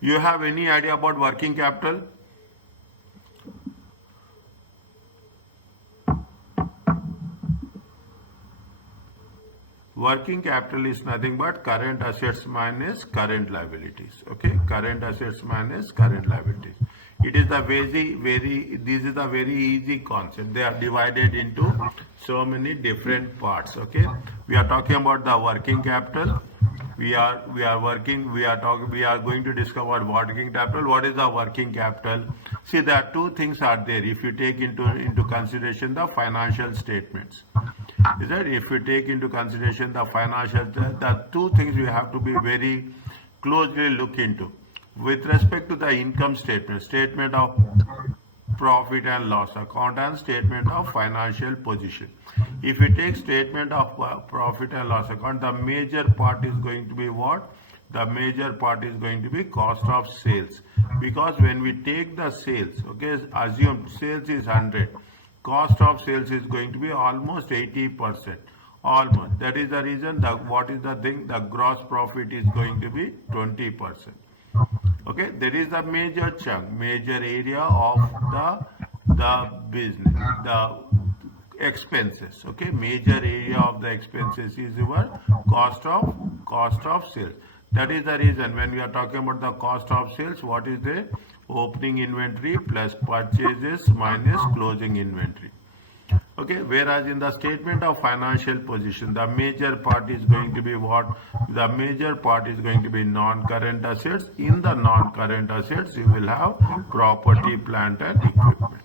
You have any idea about working capital? Working capital is nothing but current assets minus current liabilities. Okay, current assets minus current liabilities. It is the this is a very easy concept. They are divided into so many different parts. Okay, we are talking about the working capital. We are going to discover working capital. What is the working capital? See, there are two things are there. If you take into consideration the financial statements, is that if you take into consideration the financial, the two things we have to be very closely look into. With respect to the income statement, statement of profit and loss account and statement of financial position. If you take statement of profit and loss account, the major part is going to be what? The major part is going to be cost of sales. Because when we take the sales, okay, assume sales is 100. Cost of sales is going to be almost 80%. Almost. That is the reason what is the thing? The gross profit is going to be 20%. Okay, there is a major chunk, major area of the business, the expenses. Okay, major area of the expenses is your cost of sales. That is the reason when we are talking about the cost of sales, what is the opening inventory plus purchases minus closing inventory. Okay, whereas in the statement of financial position, the major part is going to be what? The major part is going to be non-current assets. In the non-current assets, you will have property, plant and equipment.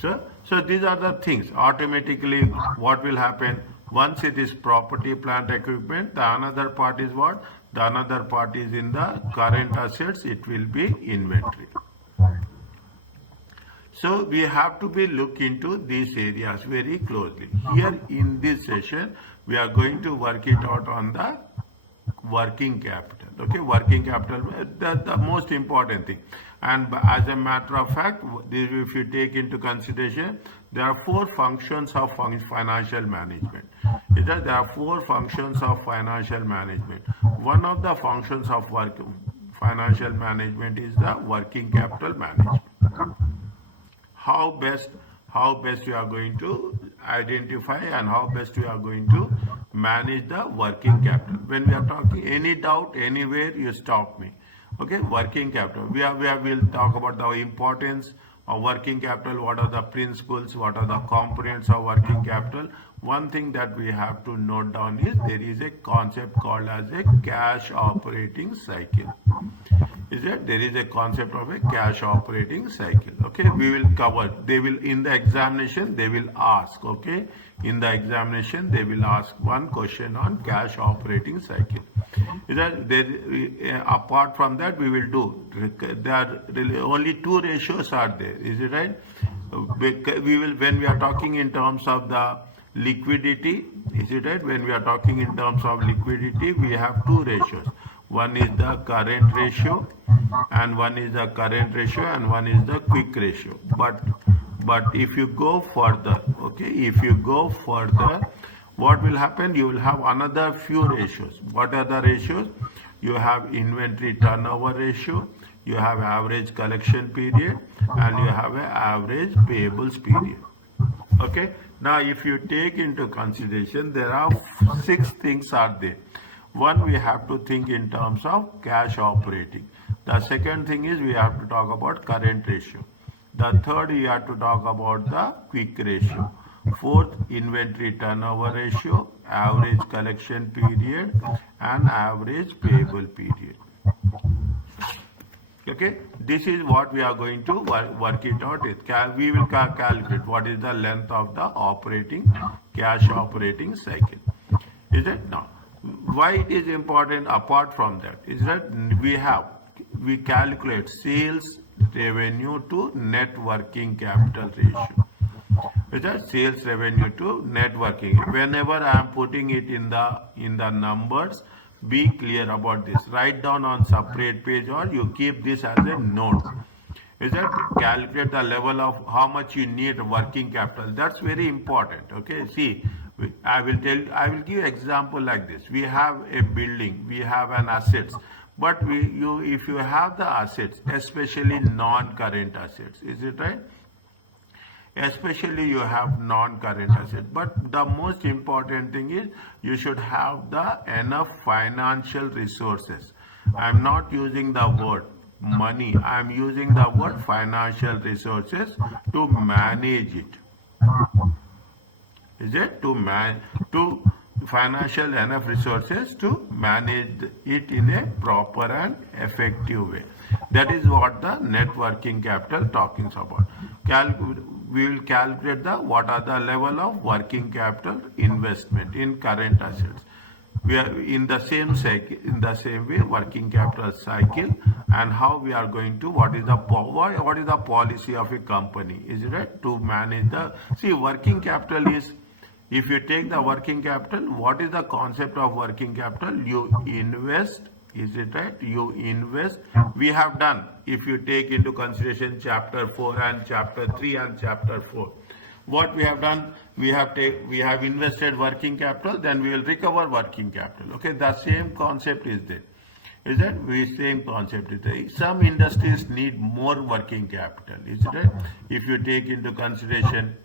So these are the things. Automatically, what will happen? Once it is property, plant, equipment, the another part is what? The another part is in the current assets, it will be inventory. So we have to be look into these areas very closely. Here in this session, we are going to work it out on the working capital. Okay, working capital, the most important thing. And as a matter of fact, if you take into consideration, there are four functions of financial management. There are four functions of financial management. One of the functions of financial management is the working capital management. How best we are going to identify and how best we are going to manage the working capital. When we are talking any doubt anywhere, you stop me. Okay, working capital. We'll talk about the importance of working capital, what are the principles, what are the components of working capital. One thing that we have to note down is there is a concept called as a cash operating cycle. There is a concept of a cash operating cycle. Okay, we will cover. They will in the examination they will ask. Okay, in the examination they will ask one question on cash operating cycle. Apart from that we will do. There are really only two ratios are there. Is it right? We will when we are talking in terms of the liquidity. Is it right? When we are talking in terms of liquidity, we have two ratios. One is the current ratio and one is the current ratio and one is the quick ratio. But if you go further, okay, if you go further, what will happen? You will have another few ratios. What are the ratios? You have inventory turnover ratio, you have average collection period and you have an average payables period. Okay, now if you take into consideration, there are 6 things are there. One, we have to think in terms of cash operating. The second thing is we have to talk about current ratio. The third, we have to talk about the quick ratio. Fourth, inventory turnover ratio, average collection period and average payable period. Okay, this is what we are going to work it out. We will calculate what is the length of the cash operating cycle. Is it? Now, why it is important apart from that is that we calculate sales revenue to net working capital ratio. Is that sales revenue to net working? Whenever I am putting it in the numbers, be clear about this. Write down on separate page or you keep this as a note. Is that calculate the level of how much you need working capital. That's very important. Okay, see, I will give example like this. We have a building, we have an assets, But if you have the assets, especially non-current assets, is it right? Especially you have non-current assets. But the most important thing is you should have the enough financial resources. I'm not using the word money. I'm using the word financial resources to manage it. Is it to financial enough resources to manage it in a proper and effective way? That is what the net working capital talking about. We will calculate the what are the level of working capital investment in current assets. We are in the same cycle, in the same way working capital cycle, and how we are going to what is the policy of a company, is it right, to manage the working capital is, if you take the working capital, what is the concept of working capital? You invest, is it right? You invest. We have done, if you take into consideration chapter 4 and chapter 3 and chapter 4. What we have done, we have invested working capital, then we will recover working capital. Okay, the same concept is there. Is that same concept is there? Some industries need more working capital. Is it right? If you take into consideration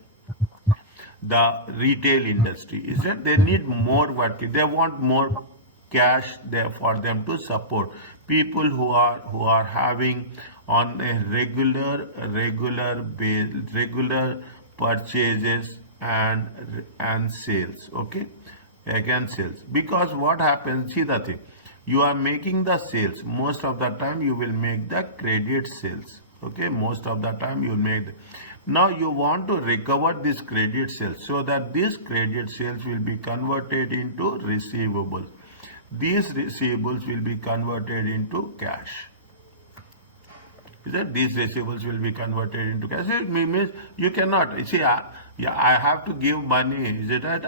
the retail industry, is that they need more working, they want more cash there for them to support people who are having on a regular purchases and sales. Okay, again sales, because what happens, see the thing, you are making the sales, most of the time you will make the credit sales. Okay, most of the time you will make now you want to recover this credit sales, so that this credit sales will be converted into receivables. These receivables will be converted into cash. Is that these receivables will be converted into cash? It means you cannot see. I have to give money. Is it right?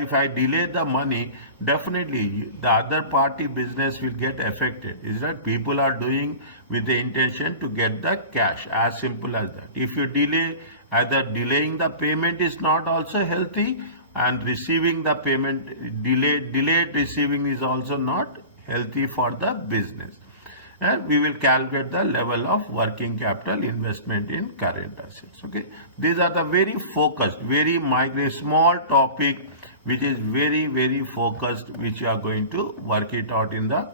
If I delay the money, definitely the other party business will get affected. Is that people are doing with the intention to get the cash, as simple as that. If you delay, either delaying the payment is not also healthy, and receiving the payment, delayed receiving is also not healthy for the business. And we will calculate the level of working capital investment in current assets. Okay, these are the very focused, very micro small topic, which is very focused, which you are going to work it out in the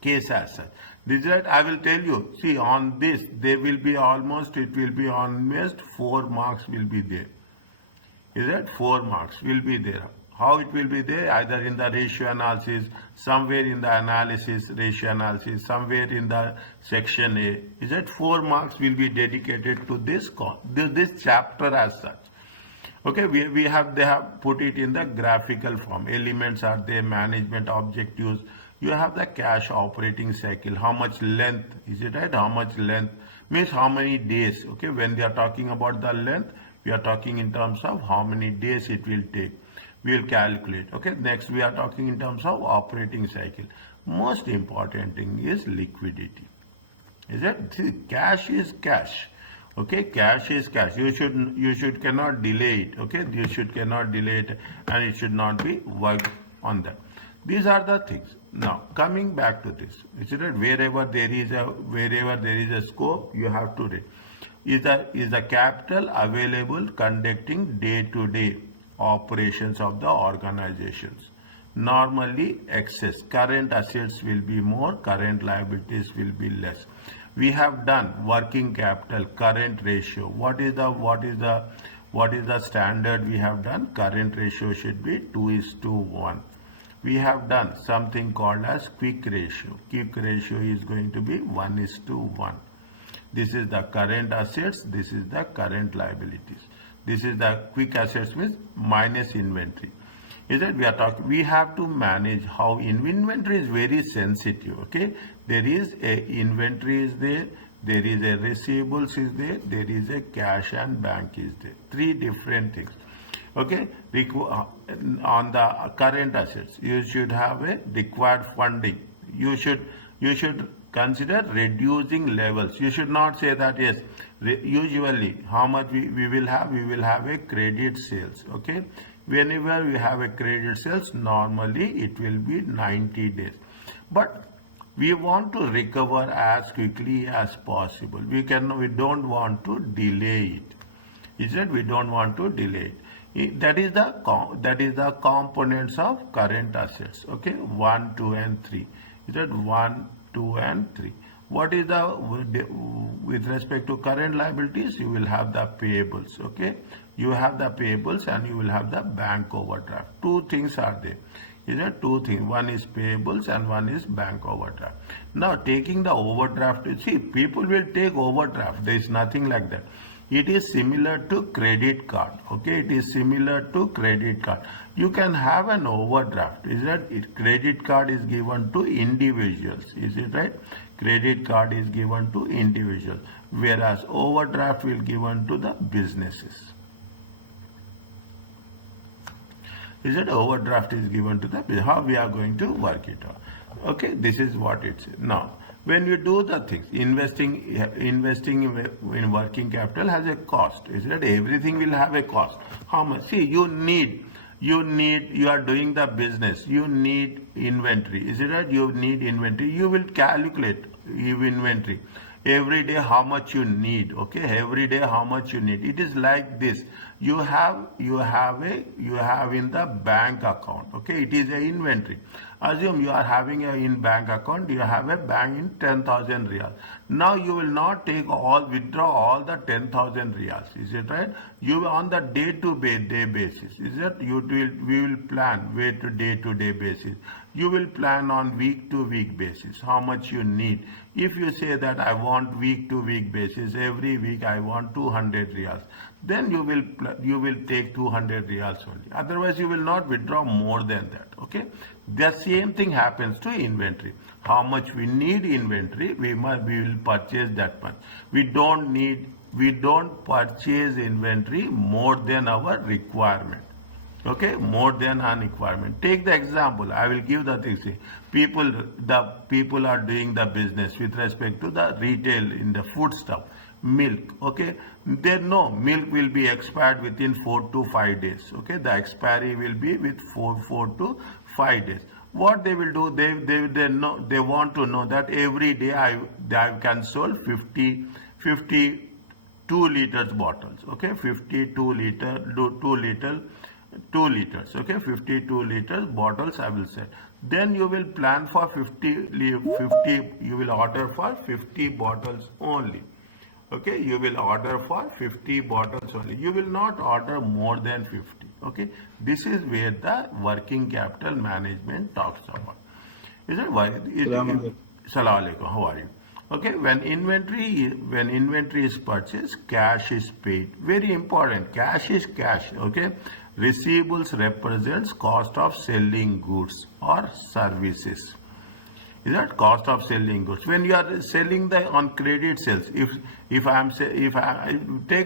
case as such. This is right. I will tell you. See, on this there will be almost 4 marks will be there. Is that 4 marks will be there? How it will be there? Either in the ratio analysis, somewhere in the analysis, ratio analysis, somewhere in the section A. Is that 4 marks will be dedicated to this chapter as such. Okay, they have put it in the graphical form. Elements are there, management objectives. You have the cash operating cycle. How much length? Is it right? How much length means how many days? Okay, when they are talking about the length, we are talking in terms of how many days it will take. We will calculate. Okay, next we are talking in terms of operating cycle. Most important thing is liquidity. Is it? See, cash is cash. Okay, cash is cash. You should cannot delay it. Okay, you should cannot delay it, and it should not be worked on that. These are the things. Now coming back to this, is it right? Wherever there is a scope, you have to read. Is the capital available conducting day-to-day operations of the organizations? Normally excess. Current assets will be more, current liabilities will be less. We have done working capital current ratio. What is the standard we have done? Current ratio should be 2:1. We have done something called as quick ratio. Quick ratio is going to be 1:1. This is the current assets, this is the current liabilities. This is the quick assets means minus inventory. Is that we have to manage how inventory is very sensitive. Okay, there is a inventory is there is a receivables is there is a cash and bank is there. 3 different things. Okay, on the current assets, you should have a required funding. You should consider reducing levels. You should not say that yes, usually how much we will have a credit sales. Okay, whenever we have a credit sales, normally it will be 90 days. But We want to recover as quickly as possible. We don't want to delay it. Is that we don't want to delay it. That is the components of current assets. Okay, 1, 2, and 3. Is that 1, 2, and 3? What is with respect to current liabilities? You will have the payables. Okay, you have the payables and you will have the bank overdraft. Two things are there. Is there two things? One is payables and one is bank overdraft. Now taking the overdraft, see, people will take overdraft. There is nothing like that. It is similar to credit card. Okay, it is similar to credit card. You can have an overdraft. Is that it? Credit card is given to individuals. Is it right? Credit card is given to individuals, whereas overdraft will given to the businesses. Is that overdraft is given to the how we are going to work it out. Okay, this is what it is. Now, when you do the things, investing in working capital has a cost. Is that everything will have a cost? How much? See, you are doing the business, you need inventory. Is it right? You need inventory. You will calculate inventory every day how much you need. Okay, every day how much you need. It is like this. You have in the bank account. Okay, it is a inventory. Assume you are having a in bank account. You have a bank in 10,000 riyals. Now you will not withdraw all the 10,000 riyals. Is it right? You on the day-to-day basis. Is it? We will plan day-to-day basis. You will plan on week-to-week basis how much you need. If you say that I want week-to-week basis, every week I want 200 riyals, then you will take 200 riyals only. Otherwise, you will not withdraw more than that. Okay. The same thing happens to inventory. How much we need inventory, we will purchase that much. We don't purchase inventory more than our requirement. Okay, more than an requirement. Take the example. I will give the thing. The people are doing the business with respect to the retail in the food stuff, milk. Okay, they know milk will be expired within 4 to 5 days. Okay, the expiry will be with 4 to 5 days. What they will do? They want to know that every day I can sell 52 liters bottles. Okay, 2 liters. Okay, 52 liters bottles I will sell. Then you will plan for 50. You will order for 50 bottles only. Okay, you will order for 50 bottles only. You will not order more than 50. Okay, this is where the working capital management talks about. Is it why? Assalamu alaikum. How are you? Okay, when inventory is purchased, cash is paid. Very important. Cash is cash. Okay, receivables represents cost of selling goods or services. Is that cost of selling goods? When you are selling on credit sales,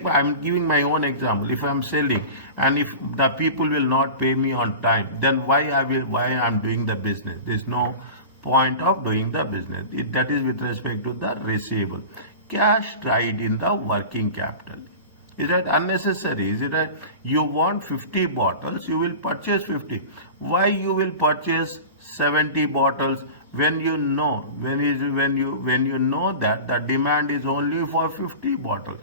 I'm giving my own example. If I am selling and if the people will not pay me on time, then why I'm doing the business? There's no point of doing the business. That is with respect to the receivable. Cash tied in the working capital. Is that unnecessary? Is it that you want 50 bottles, you will purchase 50. Why you will purchase 70 bottles when you know that the demand is only for 50 bottles?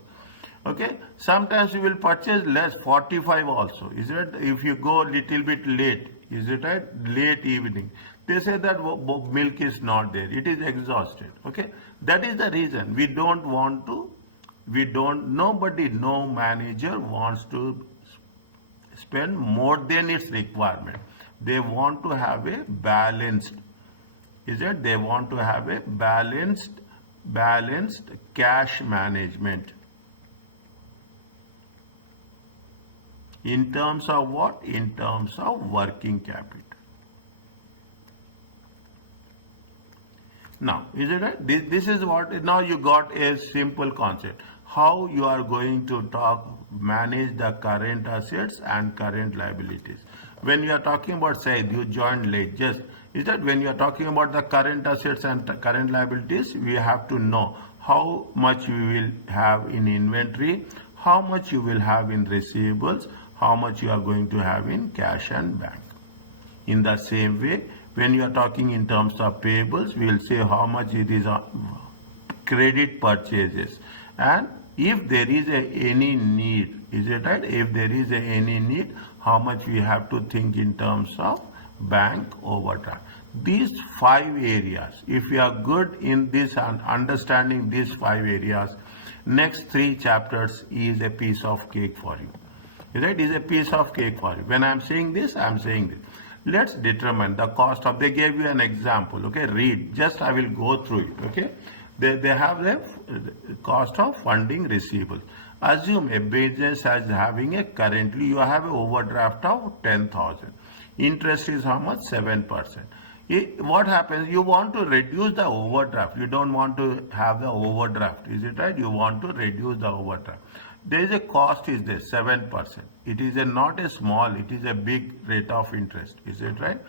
Okay, sometimes you will purchase less, 45 also. Is it if you go little bit late? Is it right? Late evening. They say that milk is not there. It is exhausted. Okay, that is the reason we don't want to. No manager wants to spend more than its requirement. They want to have a balanced. They want to have a balanced cash management. In terms of what? In terms of working capital. Now, is it right? This is what, now you got a simple concept. How you are going to manage the current assets and current liabilities. When you are talking about, say, you joined late, just, is that when you are talking about the current assets and current liabilities, we have to know how much you will have in inventory, how much you will have in receivables, how much you are going to have in cash and bank. In the same way, When you are talking in terms of payables, we will say how much it is on credit purchases. And if there is any need, is it right? If there is any need, how much we have to think in terms of bank overdraft. These 5 areas, if we are good in this and understanding these 5 areas, next 3 chapters is a piece of cake for you. Right? Is a piece of cake for you. When I am saying this, I am saying this. Let's determine the cost of, they gave you an example, okay, read, just I will go through it, okay. They have the cost of funding receivables. Assume a business as having a, currently you have an overdraft of 10,000. Interest is how much? 7%. What happens? You want to reduce the overdraft. You don't want to have the overdraft. Is it right? You want to reduce the overdraft. There is a cost is there, 7%. It is not a small, it is a big rate of interest. Is it right?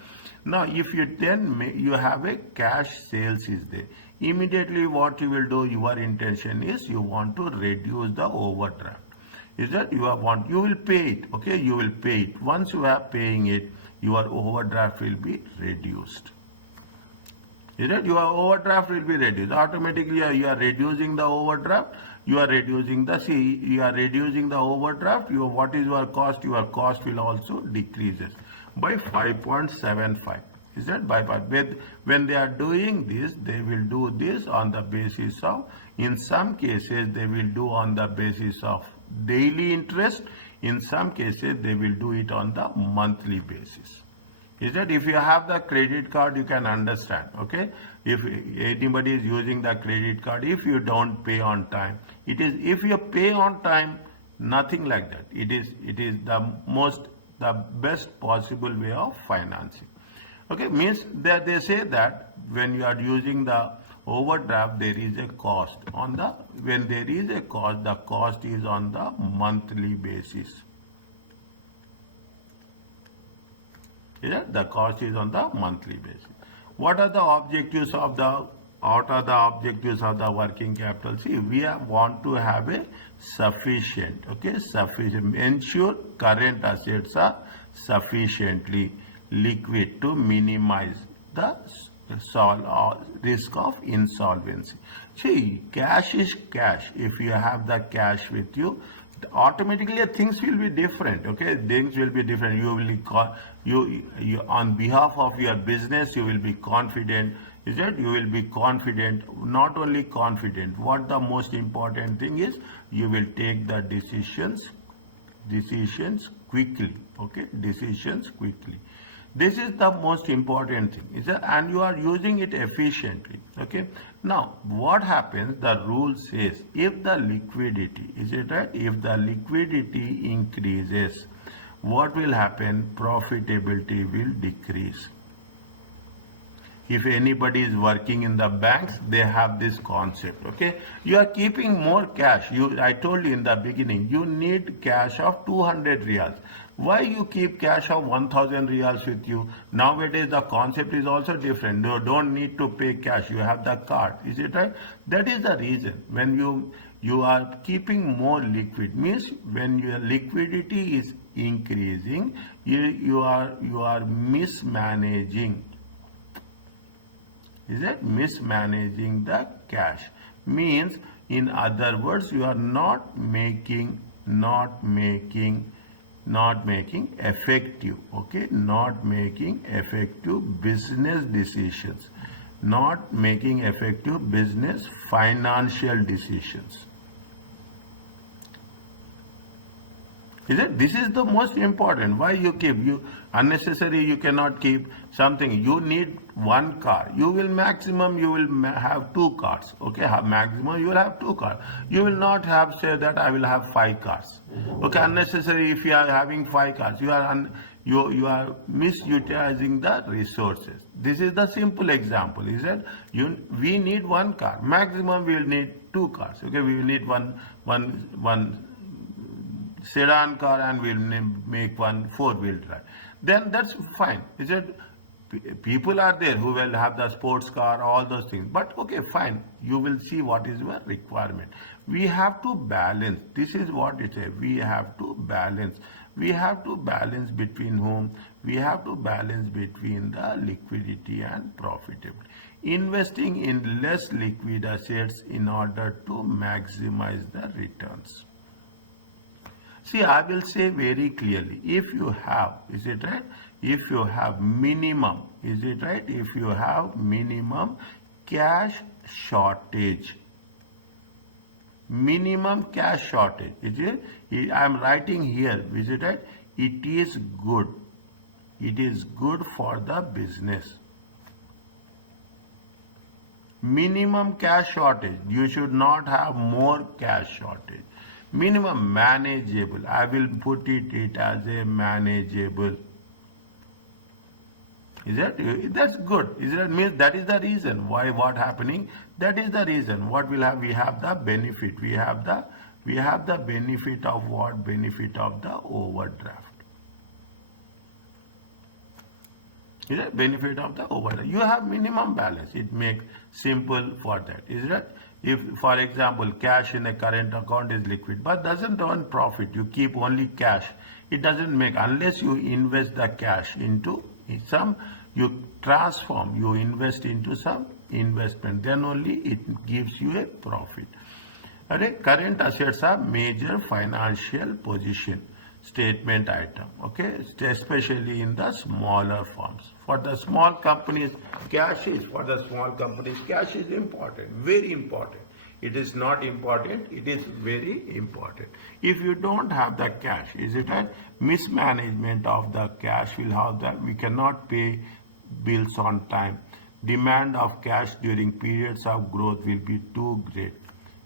Now, if you then you have a cash sales is there. Immediately what you will do, your intention is you want to reduce the overdraft. Is that you will pay it, okay? You will pay it. Once you are paying it, your overdraft will be reduced. Is that your overdraft will be reduced? Automatically you are reducing the overdraft. You are reducing the, you are reducing the overdraft. What is your cost? Your cost will also decreases by 5.75. Is that by when they are doing this, they will do this on the basis of, in some cases they will do on the basis of daily interest. In some cases they will do it on the monthly basis. Is that if you have the credit card, you can understand, okay? If anybody is using the credit card, if you don't pay on time, it is, if you pay on time, nothing like that. It is the best possible way of financing. Okay, means that they say that when you are using the overdraft, there is a cost on the, when there is a cost, the cost is on the monthly basis. Yeah, the cost is on the monthly basis. What are the objectives of the, what are the objectives of the working capital? See, we want to have a sufficient, okay, sufficient, ensure current assets are sufficiently liquid to minimize the risk of insolvency. See, cash is cash. If you have the cash with you, automatically things will be different, okay? Things will be different. You will you on behalf of your business, you will be confident. Is that you will be confident, not only confident, what the most important thing is, you will take the decisions quickly, okay? Decisions quickly. This is the most important thing, is that, and you are using it efficiently, okay? Now, what happens, the rule says, if the liquidity, is it right? If the liquidity increases, what will happen? Profitability will decrease. If anybody is working in the banks, they have this concept, okay? You are keeping more cash. I told you in the beginning, you need cash of 200 riyals. Why you keep cash of 1000 riyals with you? Nowadays, the concept is also different. You don't need to pay cash. You have the card. Is it right? That is the reason. When you are keeping more liquid, means when your liquidity is increasing, you are mismanaging. Is that mismanaging the cash? Means, in other words, you are not making effective, okay? Not making effective business decisions, not making effective business financial decisions. Is it? This is the most important. Why you keep, unnecessary, you cannot keep something. You need one car. You will have 2 cars. Okay, maximum you will have 2 cars. You will not have say that I will have 5 cars. Okay, unnecessary. If you are having 5 cars, you are misutilizing the resources. This is the simple example. Is that we need 1 car. Maximum we will need 2 cars. Okay, we will need one sedan car, and we'll make one 4-wheel drive. Then that's fine. Is it? People are there who will have the sports car, all those things. But okay, fine. You will see what is your requirement. We have to balance. This is what it is. We have to balance. We have to balance between whom? We have to balance between the liquidity and profitability. Investing in less liquid assets in order to maximize the returns. See, I will say very clearly, if you have, is it right? If you have minimum, is it right? If you have minimum cash shortage, minimum cash shortage, is it? I am writing here, is it right? It is good. It is good for the business. Minimum cash shortage. You should not have more cash shortage. Minimum manageable. I will put it as a manageable. Is that? That's good. Is that means that is the reason why what happening? That is the reason. What will have? We have the benefit. We have the benefit of what? Benefit of the overdraft. Is it benefit of the overdraft? You have minimum balance. It makes simple for that. Is that? If, for example, cash in a current account is liquid, but doesn't earn profit, you keep only cash. It doesn't make, unless you invest the cash into some, you transform, you invest into some investment, then only it gives you a profit. Alright, current assets are major financial position statement item, okay, especially in the smaller firms. For the small companies, cash is important, very important. It is not important, it is very important. If you don't have the cash, is it right? Mismanagement of the cash will have that. We cannot pay bills on time. Demand of cash during periods of growth will be too great.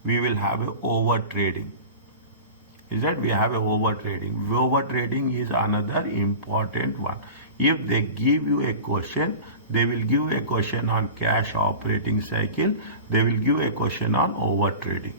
We will have a over trading. Is that we have a over trading. Over trading is another important one. If they give you a question, they will give a question on cash operating cycle. They will give a question on over trading.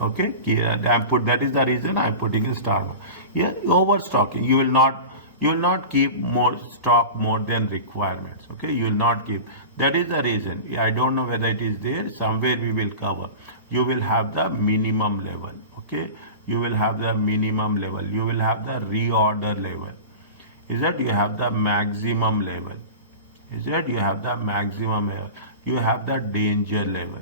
Okay, that is the reason I am putting a star mark. Yeah, overstocking. You will not keep more stock more than requirements. Okay, you will not keep. That is the reason. I don't know whether it is there. Somewhere we will cover. You will have the minimum level. Okay. You will have the minimum level. You will have the reorder level. Is that you have the maximum level? Is that you have the maximum level? You have the danger level.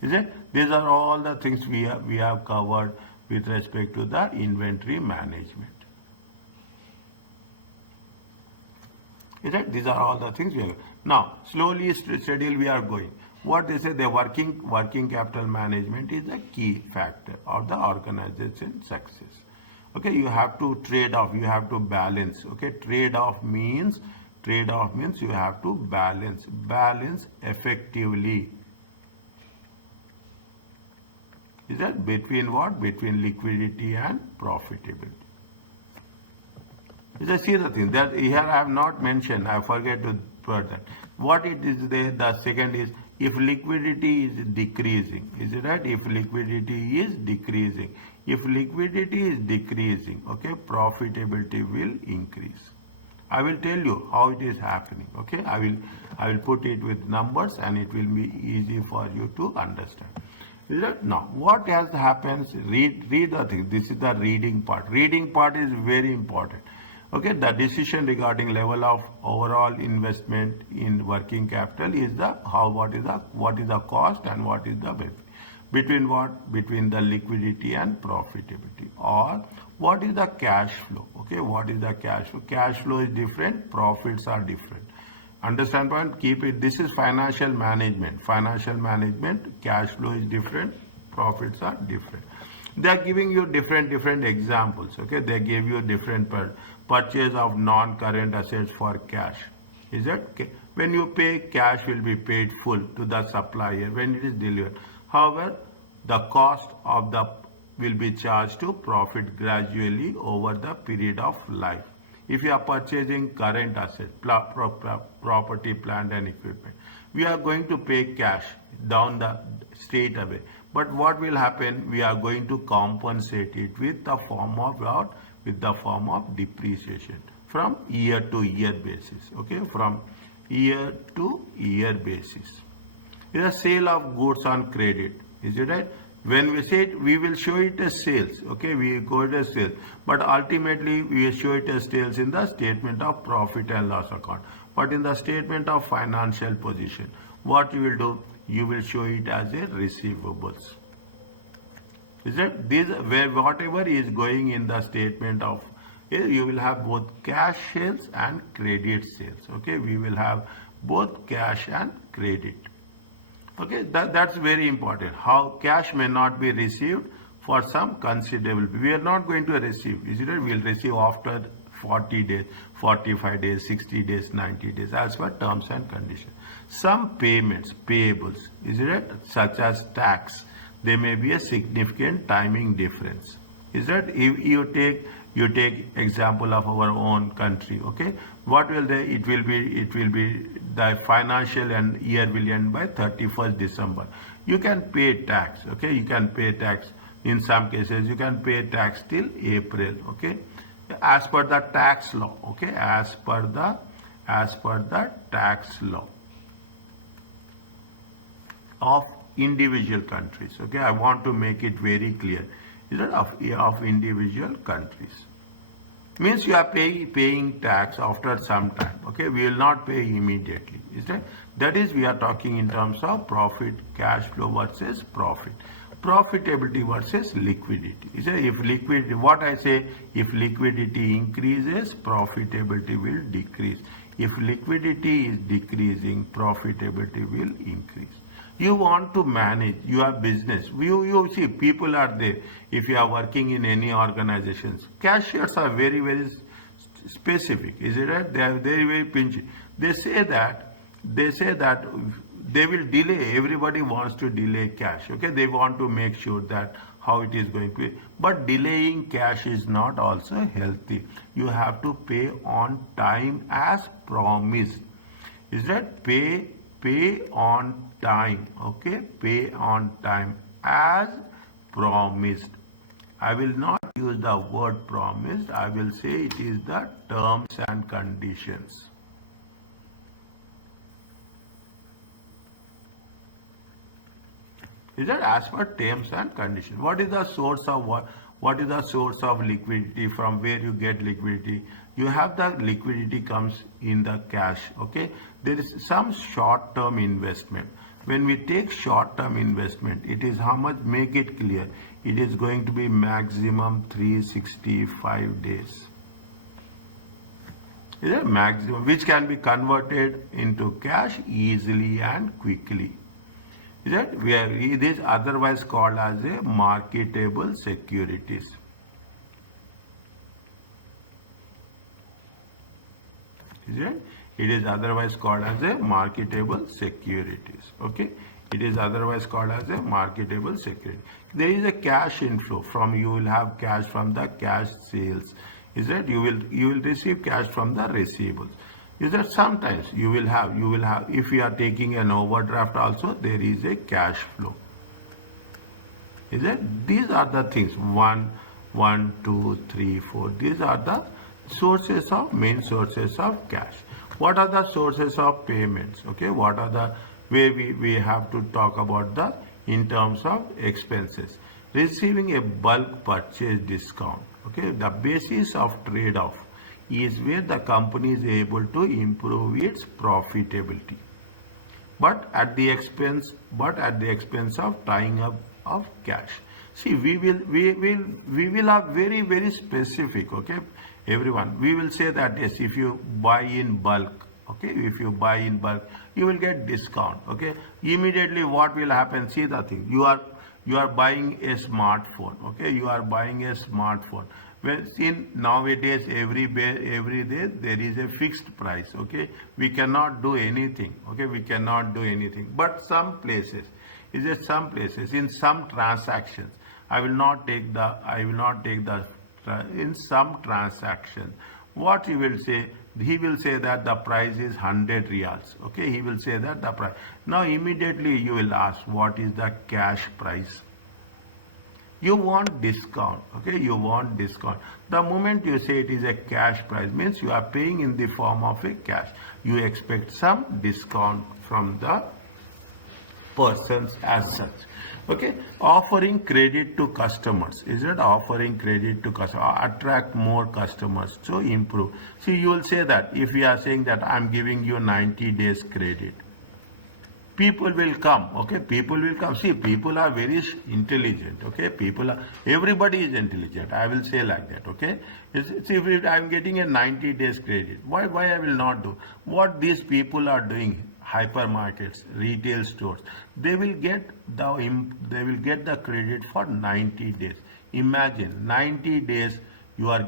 Is it? These are all the things we have covered with respect to the inventory management. Is it? These are all the things we have. Now, slowly, steadily we are going. What they say, the working capital management is a key factor of the organization success. Okay, you have to trade off, you have to balance. Okay, trade off means you have to balance effectively. Is that between what? Between liquidity and profitability. Is see the thing that here I have not mentioned, I forget to put that. What it is there, the second is, if liquidity is decreasing, is it right? If liquidity is decreasing, okay, profitability will increase. I will tell you how it is happening. Okay, I will put it with numbers and it will be easy for you to understand. Is that? Now, what else happens? Read the thing. This is the reading part. Reading part is very important. Okay, the decision regarding level of overall investment in working capital is what is the cost and what is the benefit. Between what? Between the liquidity and profitability. Or what is the cash flow? Okay, what is the cash flow? Cash flow is different, profits are different. Understand point? Keep it. This is financial management. Financial management, cash flow is different, profits are different. They are giving you different examples. Okay, they give you different purchase of non-current assets for cash. Is that okay? When you pay, cash will be paid full to the supplier when it is delivered. However, the cost of the will be charged to profit gradually over the period of life. If you are purchasing current asset, property, plant and equipment, we are going to pay cash down the straight away. But what will happen? We are going to compensate it with the form of what? With the form of depreciation from year to year basis. Okay, from year to year basis. Is a sale of goods on credit. Is it right? When we say it, we will show it as sales. Okay, we go it as sales, but ultimately we will show it as sales in the statement of profit and loss account. But in the statement of financial position, what you will do? You will show it as a receivables. Is that this where whatever is going in the statement of, you will have both cash sales and credit sales. Okay, we will have both cash and credit. Okay, that's very important. How cash may not be received for some considerable. We are not going to receive. Is it? We will receive after 40 days, 45 days, 60 days, 90 days, as per terms and conditions. Some payments, payables, is it? Such as tax, there may be a significant timing difference. Is that if you take example of our own country, okay? What will they? It will be the financial and year will end by 31st December. You can pay tax, okay? You can pay tax. In some cases, you can pay tax till April, okay? As per the tax law, okay? As per the tax law of individual countries, okay? I want to make it very clear. Is that of individual countries? Means you are paying tax after some time, okay? We will not pay immediately, is that? That is, we are talking in terms of profit, cash flow versus profit. Profitability versus liquidity. Is that if liquidity, what I say, if liquidity increases, profitability will decrease. If liquidity is decreasing, profitability will increase. You want to manage your business. You see, people are there. If you are working in any organizations, cashiers are very, very specific. Is it right? They are very, very pinchy. They say that they will delay. Everybody wants to delay cash. Okay, they want to make sure that how it is going to be. But delaying cash is not also healthy. You have to pay on time as promised. Is that pay on time? Okay, pay on time as promised. I will not use the word promised. I will say it is the terms and conditions. Is that as per terms and conditions? What is the source of what? What is the source of liquidity? From where you get liquidity? You have the liquidity comes in the cash. Okay, there is some short-term investment. When we take short-term investment, it is how much? Make it clear. It is going to be maximum 365 days. Is it maximum, which can be converted into cash easily and quickly. Is it? It is otherwise called as a marketable securities. Is it? It is otherwise called as a marketable securities. Okay. It is otherwise called as a marketable security. There is a cash inflow from, you will have cash from the cash sales. Is that you will receive cash from the receivables. Is that sometimes you will have if you are taking an overdraft also, there is a cash flow. Is that these are the things 1, 2, 3, 4. These are the sources of main sources of cash. What are the sources of payments? Okay, what are the way we have to talk about the in terms of expenses. Receiving a bulk purchase discount. Okay, the basis of trade-off is where the company is able to improve its profitability, but at the expense of tying up of cash. See, we will are very, very specific. Okay, everyone, we will say that yes, if you buy in bulk, okay, if you buy in bulk, you will get discount. Okay, immediately what will happen? See the thing, you are buying a smartphone. Okay, you are buying a smartphone. Well, in nowadays every day there is a fixed price. Okay, we cannot do anything. Okay, we cannot do anything. But some places, in some transactions, I will not take the in some transactions, what he will say that the price is 100 riyals. Okay, he will say that the price. Now immediately you will ask, what is the cash price? You want discount. Okay, you want discount. The moment you say it is a cash price, means you are paying in the form of a cash. You expect some discount from the persons as such. Okay, offering credit to customers, is it? Offering credit to customers, attract more customers to improve. See, you will say that if we are saying that I'm giving you 90 days credit, people will come. Okay, people will come. See, people are very intelligent. Okay, everybody is intelligent, I will say like that. Okay, see, if I'm getting a 90 days credit, why I will not do what these people are doing? Hypermarkets, retail stores, they will get the credit for 90 days. Imagine 90 days you are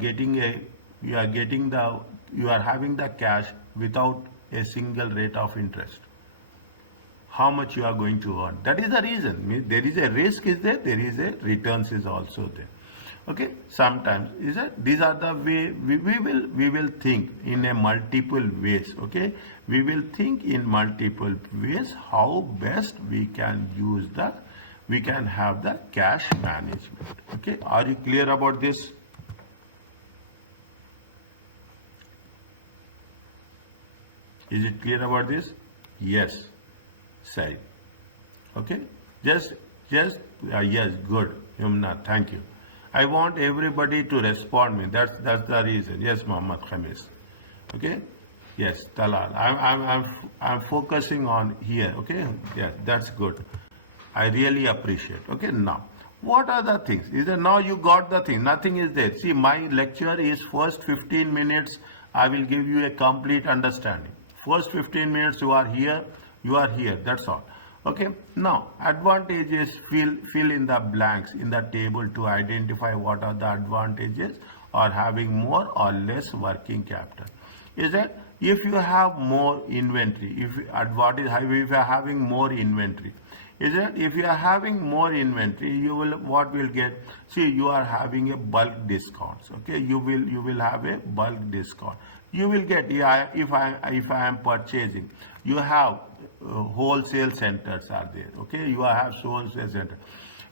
having the cash without a single rate of interest. How much you are going to earn? That is the reason. There is a risk is there is a returns is also there. Okay, sometimes is that these are the way we will think in a multiple ways. Okay, we will think in multiple ways how best we can have the cash management. Okay, are you clear about this? Is it clear about this? Yes, say. Okay, just yes, good, Yumna, thank you. I want everybody to respond me. That's the reason. Yes, Muhammad Khamis. Okay. Yes, Talal. I'm focusing on here. Okay. Yeah, that's good. I really appreciate. Okay. Now, what are the things? Is that now you got the thing? Nothing is there. See, my lecture is first 15 minutes. I will give you a complete understanding. First 15 minutes you are here. That's all. Okay, now advantages, fill in the blanks in the table to identify what are the advantages or having more or less working capital. Is that if you have more inventory, if you are having more inventory, is that if you are having more inventory, you will get. See, you are having a bulk discounts. Okay, you will have a bulk discount. You will get, yeah, if I am purchasing, you have wholesale centers are there. Okay, you have wholesale center.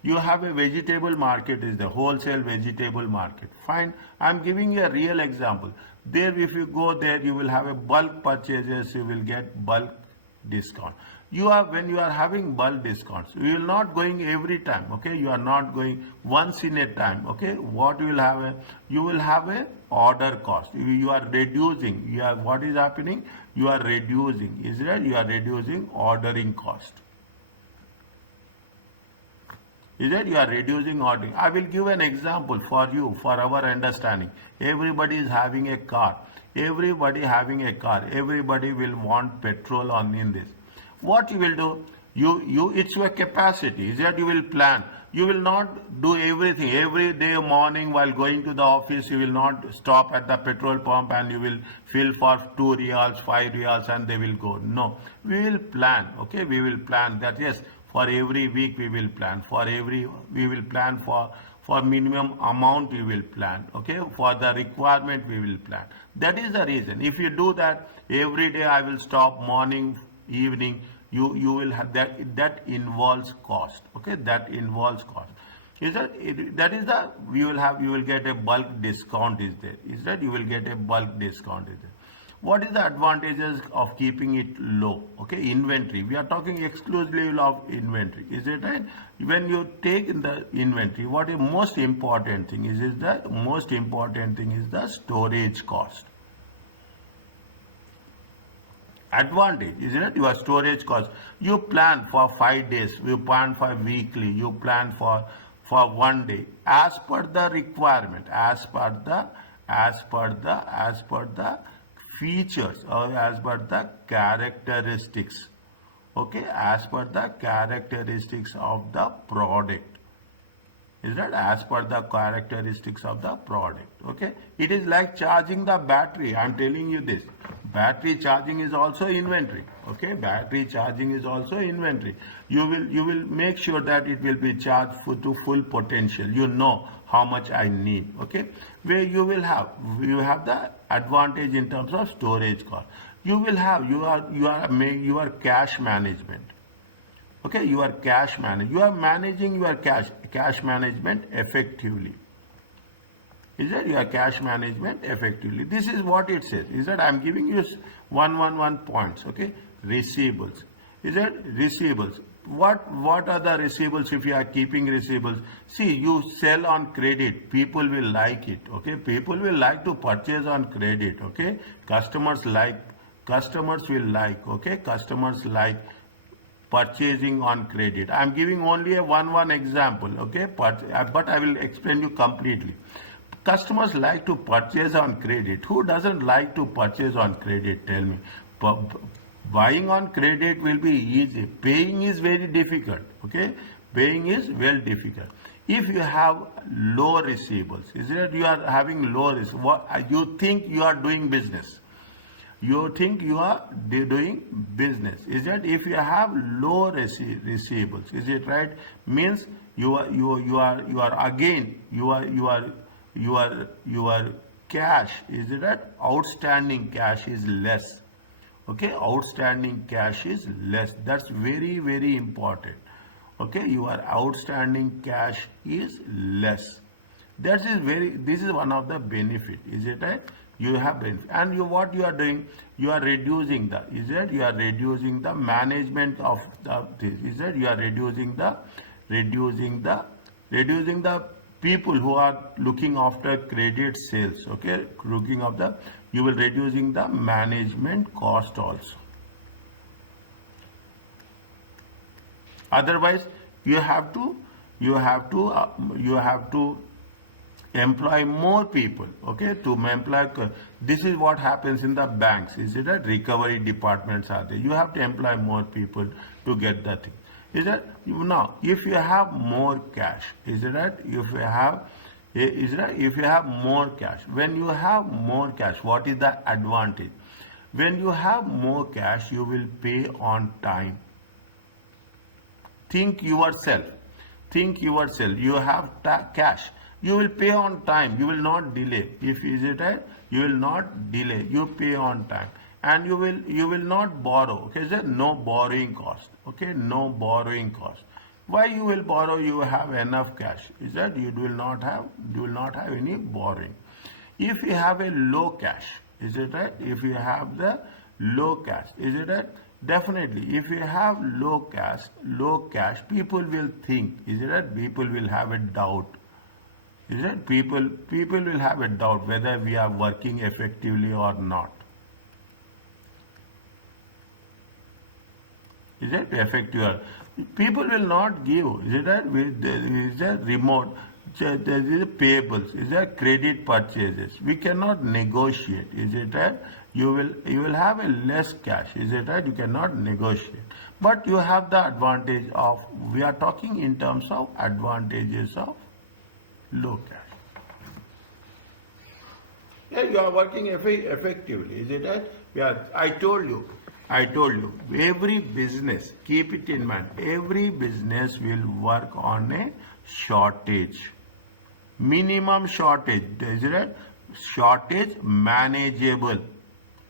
You have a vegetable market, is the wholesale vegetable market. Fine, I'm giving you a real example. There, if you go there, you will have a bulk purchases. You will get bulk discount. When you are having bulk discounts, you will not going every time. Okay, you are not going once in a time. Okay, what you will have a order cost. You are reducing. What is happening? You are reducing. Is that you are reducing ordering cost? Is that you are reducing ordering? I will give an example for you for our understanding. Everybody is having a car. Everybody having a car. Everybody will want petrol in this. What you will do? It's your capacity. Is that you will plan. You will not do everything. Every day morning while going to the office, you will not stop at the petrol pump and you will fill for 2 reals, 5 reals and they will go. No, we will plan. Okay, we will plan that. Yes, for every week we will plan. We will plan for minimum amount we will plan. Okay, for the requirement we will plan. That is the reason. If you do that every day, I will stop morning, evening, you will have that involves cost. Okay, that involves cost. Is that you will get a bulk discount is there. Is that you will get a bulk discount is there. What is the advantages of keeping it low? Okay, inventory. We are talking exclusively of inventory. Is it right? When you take in the inventory, what is most important thing is the storage cost. Advantage is it your storage cost. You plan for 5 days, you plan for weekly, you plan for 1 day as per the requirement, as per the features or as per the characteristics. Okay, as per the characteristics of the product. Is that as per the characteristics of the product? Okay, it is like charging the battery. I'm telling you this. Battery charging is also inventory. Okay, battery charging is also inventory. You will make sure that it will be charged to full potential. You know how much I need. Okay, where you have the advantage in terms of storage cost. You will have your cash management. Okay, you are managing your cash management effectively. Is that your cash management effectively? This is what it says. Is that I'm giving you 111 points. Okay, receivables. Is that receivables? What are the receivables if you are keeping receivables? See, you sell on credit, people will like it, okay? People will like to purchase on credit, okay? Customers will like, okay? Customers like purchasing on credit. I am giving only a one example, okay? But I will explain you completely. Customers like to purchase on credit. Who doesn't like to purchase on credit? Tell me. Buying on credit will be easy. Paying is very difficult, okay? Paying is very difficult. If you have low receivables, is it you are having low risk? You think you are doing business. You think you are doing business. Is it if you have low receivables? Is it right? Means your cash, is it right? Outstanding cash is less. Okay, outstanding cash is less. That's very important. Okay, your outstanding cash is less. This is one of the benefit. Is it right? You have benefit, and what you are doing, you are reducing the, is it? You are reducing the management of this. Is it? You are reducing the people who are looking after credit sales. Okay, you will reducing the management cost also. Otherwise, you have to employ more people, okay? This is what happens in the banks. Is it that recovery departments are there? You have to employ more people to get the thing. Is that now? If you have more cash, is it that if you have more cash, when you have more cash, what is the advantage? When you have more cash, you will pay on time. Think yourself. You have cash. You will pay on time. You will not delay. If is it right, you will not delay. You pay on time, and you will not borrow. Okay, is there no borrowing cost? Okay, no borrowing cost. Why you will borrow? You have enough cash. Is that you will not have any borrowing. If you have a low cash, is it right? If you have the low cash, is it right? Definitely, if you have low cash, people will think. Is it right? People will have a doubt. Is it? People will have a doubt whether we are working effectively or not. Is it effective? People will not give. Is it right? Is a remote. There is payables. Is there credit purchases? We cannot negotiate. Is it right? You will have a less cash. Is it right? You cannot negotiate. But you have the advantage of. We are talking in terms of advantages of low cash. Yeah, you are working effectively. Is it right? Yeah, I told you. Every business, keep it in mind. Every business will work on a shortage. Minimum shortage. Is it right? Shortage manageable.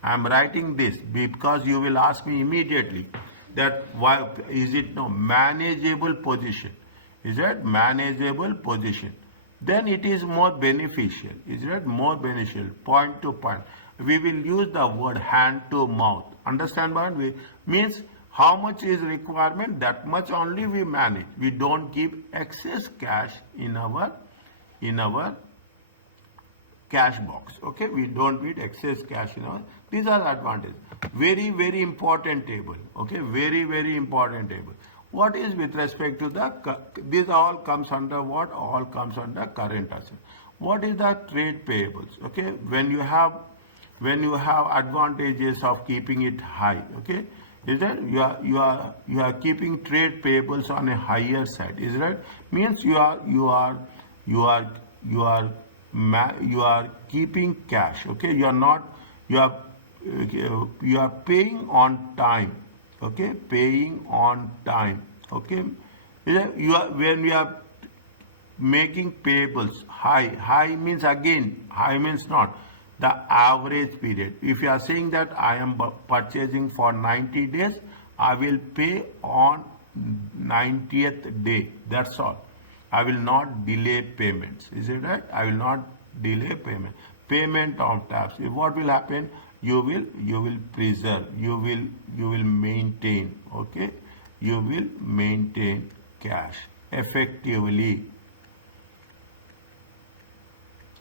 I am writing this because you will ask me immediately that why is it no manageable position? Is it manageable position? Then it is more beneficial. Is it more beneficial? Point to point. We will use the word hand to mouth. Understand what we means? How much is requirement? That much only we manage. We don't keep excess cash in our cash box. Okay, we don't need excess cash in our. These are the advantages. Very important table. Okay, very important table. What is with respect to the, this all comes under what? All comes under current asset. What is the trade payables? Okay, when you have advantages of keeping it high, okay, is that you are keeping trade payables on a higher side, is that means you are keeping cash, okay, you are paying on time, okay, paying on time, okay, when you are making payables high means again high means not the average period. If you are saying that I am purchasing for 90 days, I will pay on 90th day. That's all. I will not delay payments. Is it right? I will not delay payment. Payment of tax. If what will happen? You will preserve. You will maintain. Okay. You will maintain cash effectively.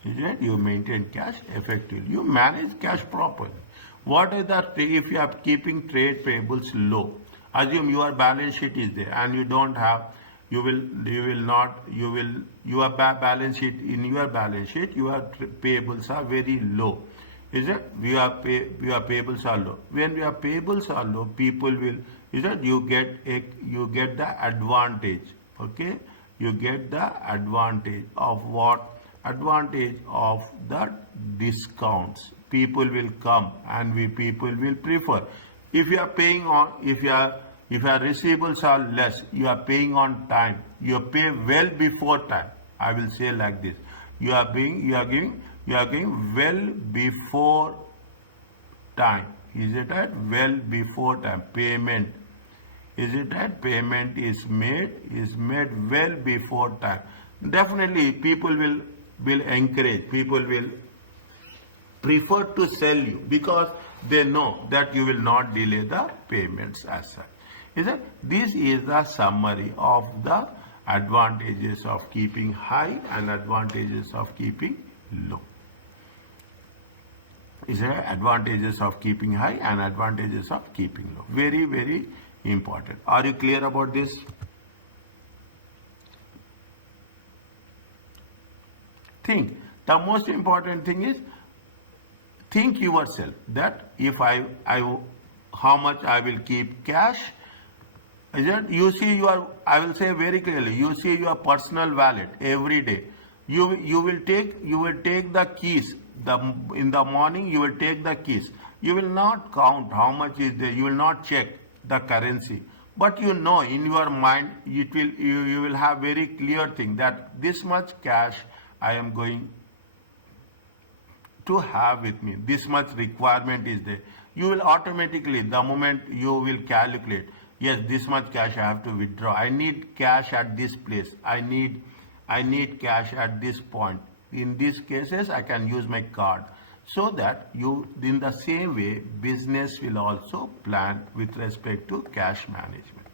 Is it? You maintain cash effectively. You manage cash properly. What is that if you are keeping trade payables low? Assume your balance sheet is there and you don't have, your balance sheet, in your balance sheet, your payables are very low. Is it? Your payables are low. When your payables are low, people will, is it? You get the advantage. Okay? You get the advantage of what? Advantage of the discounts. People will come and people will prefer. If you are paying on, if your receivables are less, you are paying on time. You pay well before time. I will say like this: you are giving well before time. Is it right? Well before time. Payment. Is it right? Payment is made well before time. Definitely, people will encourage. People will prefer to sell you because they know that you will not delay the payments as such. Is it? This is the summary of the advantages of keeping high and advantages of keeping low. Is there advantages of keeping high and advantages of keeping low? Very, very important. Are you clear about this? Think. The most important thing is think yourself that if how much I will keep cash. Is it? You see I will say very clearly, you see your personal wallet every day. You will take the keys. In the morning you will take the keys. You will not count how much is there. You will not check the currency. But you know in your mind you will have very clear thing that this much cash I am going to have with me. This much requirement is there. You will automatically, the moment you will calculate, yes, this much cash I have to withdraw. I need cash at this place. I need cash at this point. In these cases, I can use my card. So that in the same way, business will also plan with respect to cash management.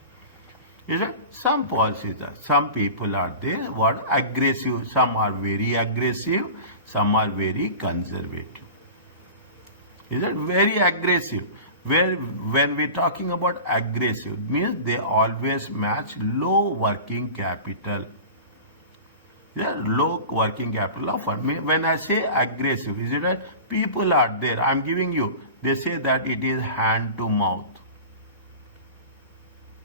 Is it? Some policies are, some people are there, what aggressive, some are very aggressive, some are very conservative. Is it? Very aggressive. When we're talking about aggressive, means they always match low working capital. Yeah, low working capital offer. When I say aggressive, is it right? People are there. I'm giving you. They say that it is hand to mouth.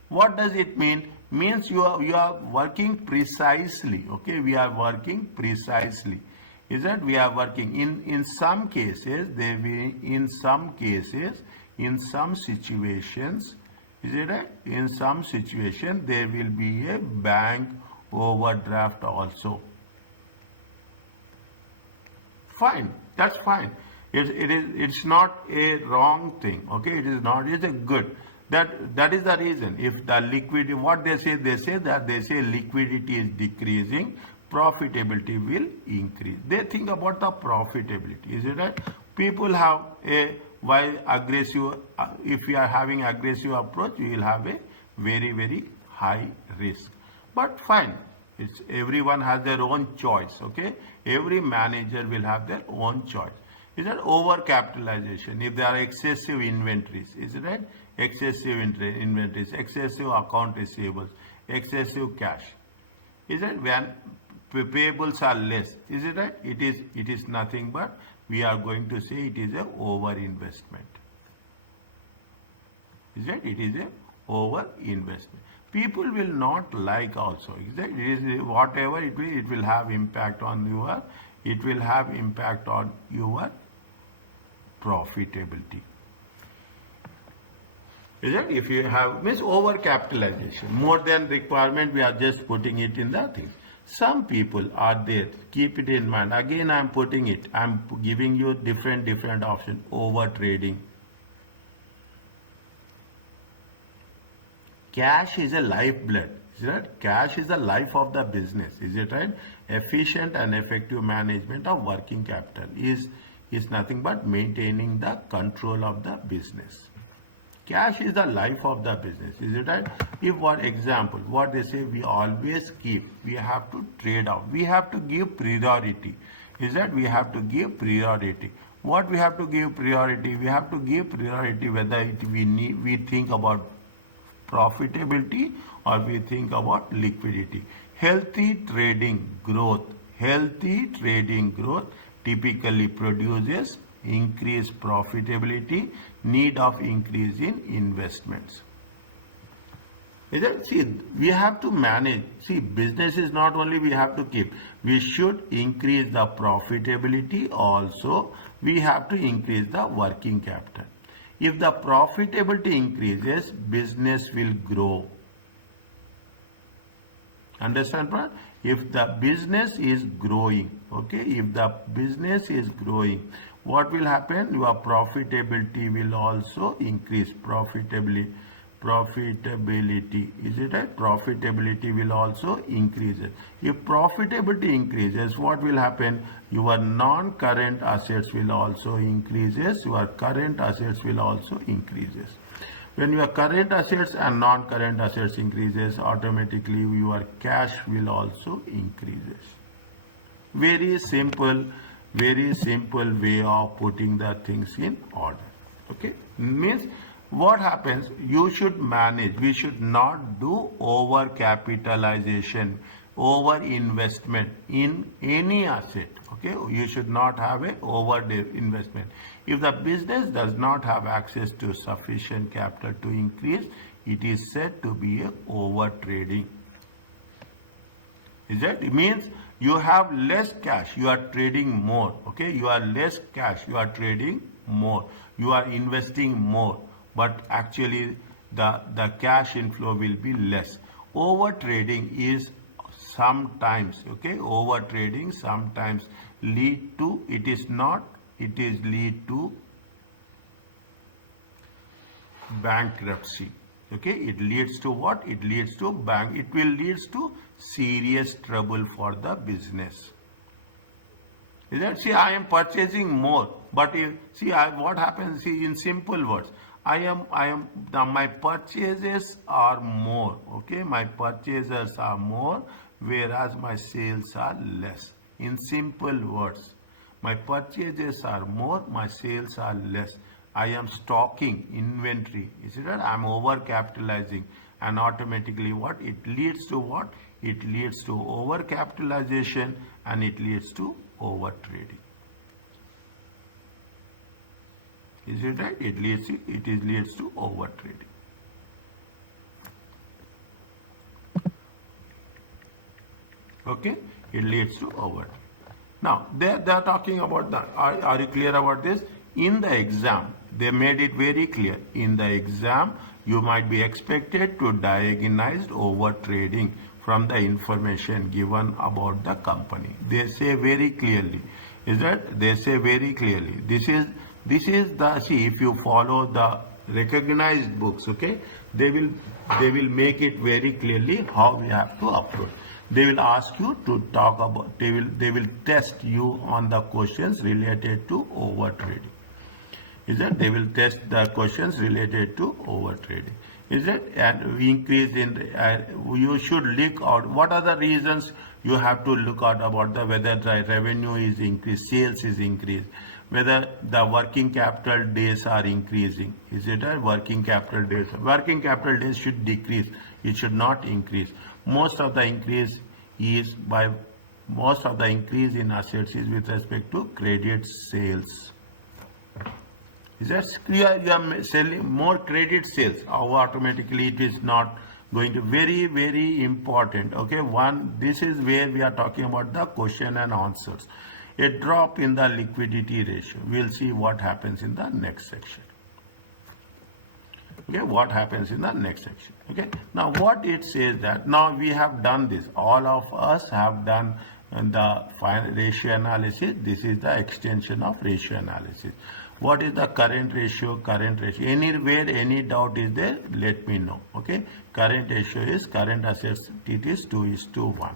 What does it mean? Means you are working precisely. Okay, we are working precisely. Is that we are working in some cases? In some situations, is it right? In some situation there will be a bank overdraft also. Fine, that's fine. It's not a wrong thing. Okay, it is not. It's a good. That is the reason. If the liquidity, what they say liquidity is decreasing, profitability will increase. They think about the profitability. Is it right? People have while aggressive. If you are having aggressive approach, you will have a very, very high risk. But fine, everyone has their own choice. Okay, every manager will have their own choice. Is that over capitalization? If there are excessive inventories, is it right? Excessive inventories, excessive account receivables, excessive cash. Is it when payables are less? Is it right? It is nothing but we are going to say it is a over investment. Is it? It is a over investment. People will not like also. It is whatever it will have impact on your. It will have impact on your profitability. Is it? If you have means over capitalization, more than requirement, we are just putting it in the thing. Some people are there. Keep it in mind. Again, I'm putting it. I'm giving you different options. Over trading. Cash is a lifeblood. Is it right? Cash is the life of the business. Is it right? Efficient and effective management of working capital is nothing but maintaining the control of the business. Cash is the life of the business, is it right? If, for example, what they say, we always keep, we have to trade out, we have to give priority, is that we have to give priority. What we have to give priority? We have to give priority whether we think about profitability or we think about liquidity. Healthy trading growth typically produces increased profitability, need of increase in investments. Is that, see, we have to manage. See, business is not only we have to keep, we should increase the profitability also, we have to increase the working capital. If the profitability increases, business will grow. Understand, part? If the business is growing, okay, if the business is growing, what will happen? Your profitability will also increase. Profitability, is it right? Profitability will also increase. If profitability increases, what will happen? Your non-current assets will also increases. Your current assets will also increases. When your current assets and non-current assets increases, automatically your cash will also increases. Very simple way of putting the things in order. Okay, means what happens? You should manage. We should not do over capitalization, over investment in any asset. Okay, you should not have a over investment. If the business does not have access to sufficient capital to increase, it is said to be a over trading. Is that? It means you have less cash, you are trading more. Okay, you are less cash, you are trading more. You are investing more, but actually the cash inflow will be less. Over trading is sometimes, okay, over trading sometimes lead to, it is lead to bankruptcy. Okay, it leads to what? It leads to it will leads to serious trouble for the business. Is that? See, I am purchasing more, but what happens? See, in simple words, my purchases are more. Okay, my purchases are more, whereas my sales are less. In simple words, my purchases are more, my sales are less. I am stocking inventory. Is it right? I am over capitalizing, and automatically what? It leads to what? It leads to over capitalization and it leads to over trading. Is it right? It leads to over trading. Okay, it leads to over. Now they are talking about that. Are you clear about this? In the exam, they made it very clear. In the exam, you might be expected to diagnose over trading from the information given about the company. They say very clearly. Is that? They say very clearly. This is the, see, if you follow the recognized books, okay, they will make it very clearly how we have to approach. They will ask you to talk about, they will test you on the questions related to over trading. Is that? They will test the questions related to over trading. Is that? And increase in, you should look out, what are the reasons you have to look out about the whether the revenue is increased, sales is increased, whether the working capital days are increasing. Is it a working capital days? Working capital days should decrease, it should not increase. Most of the increase in assets is with respect to credit sales. Is that clear? You are selling more credit sales. Automatically it is not going to, very important. Okay, this is where we are talking about the question and answers. A drop in the liquidity ratio. We'll see what happens in the next section. Okay, what happens in the next section. Okay, now what it says that now we have done this. All of us have done the final ratio analysis. This is the extension of ratio analysis. What is the current ratio? Current ratio. Anywhere any doubt is there, let me know. Okay, current ratio is current assets. It is 2:1.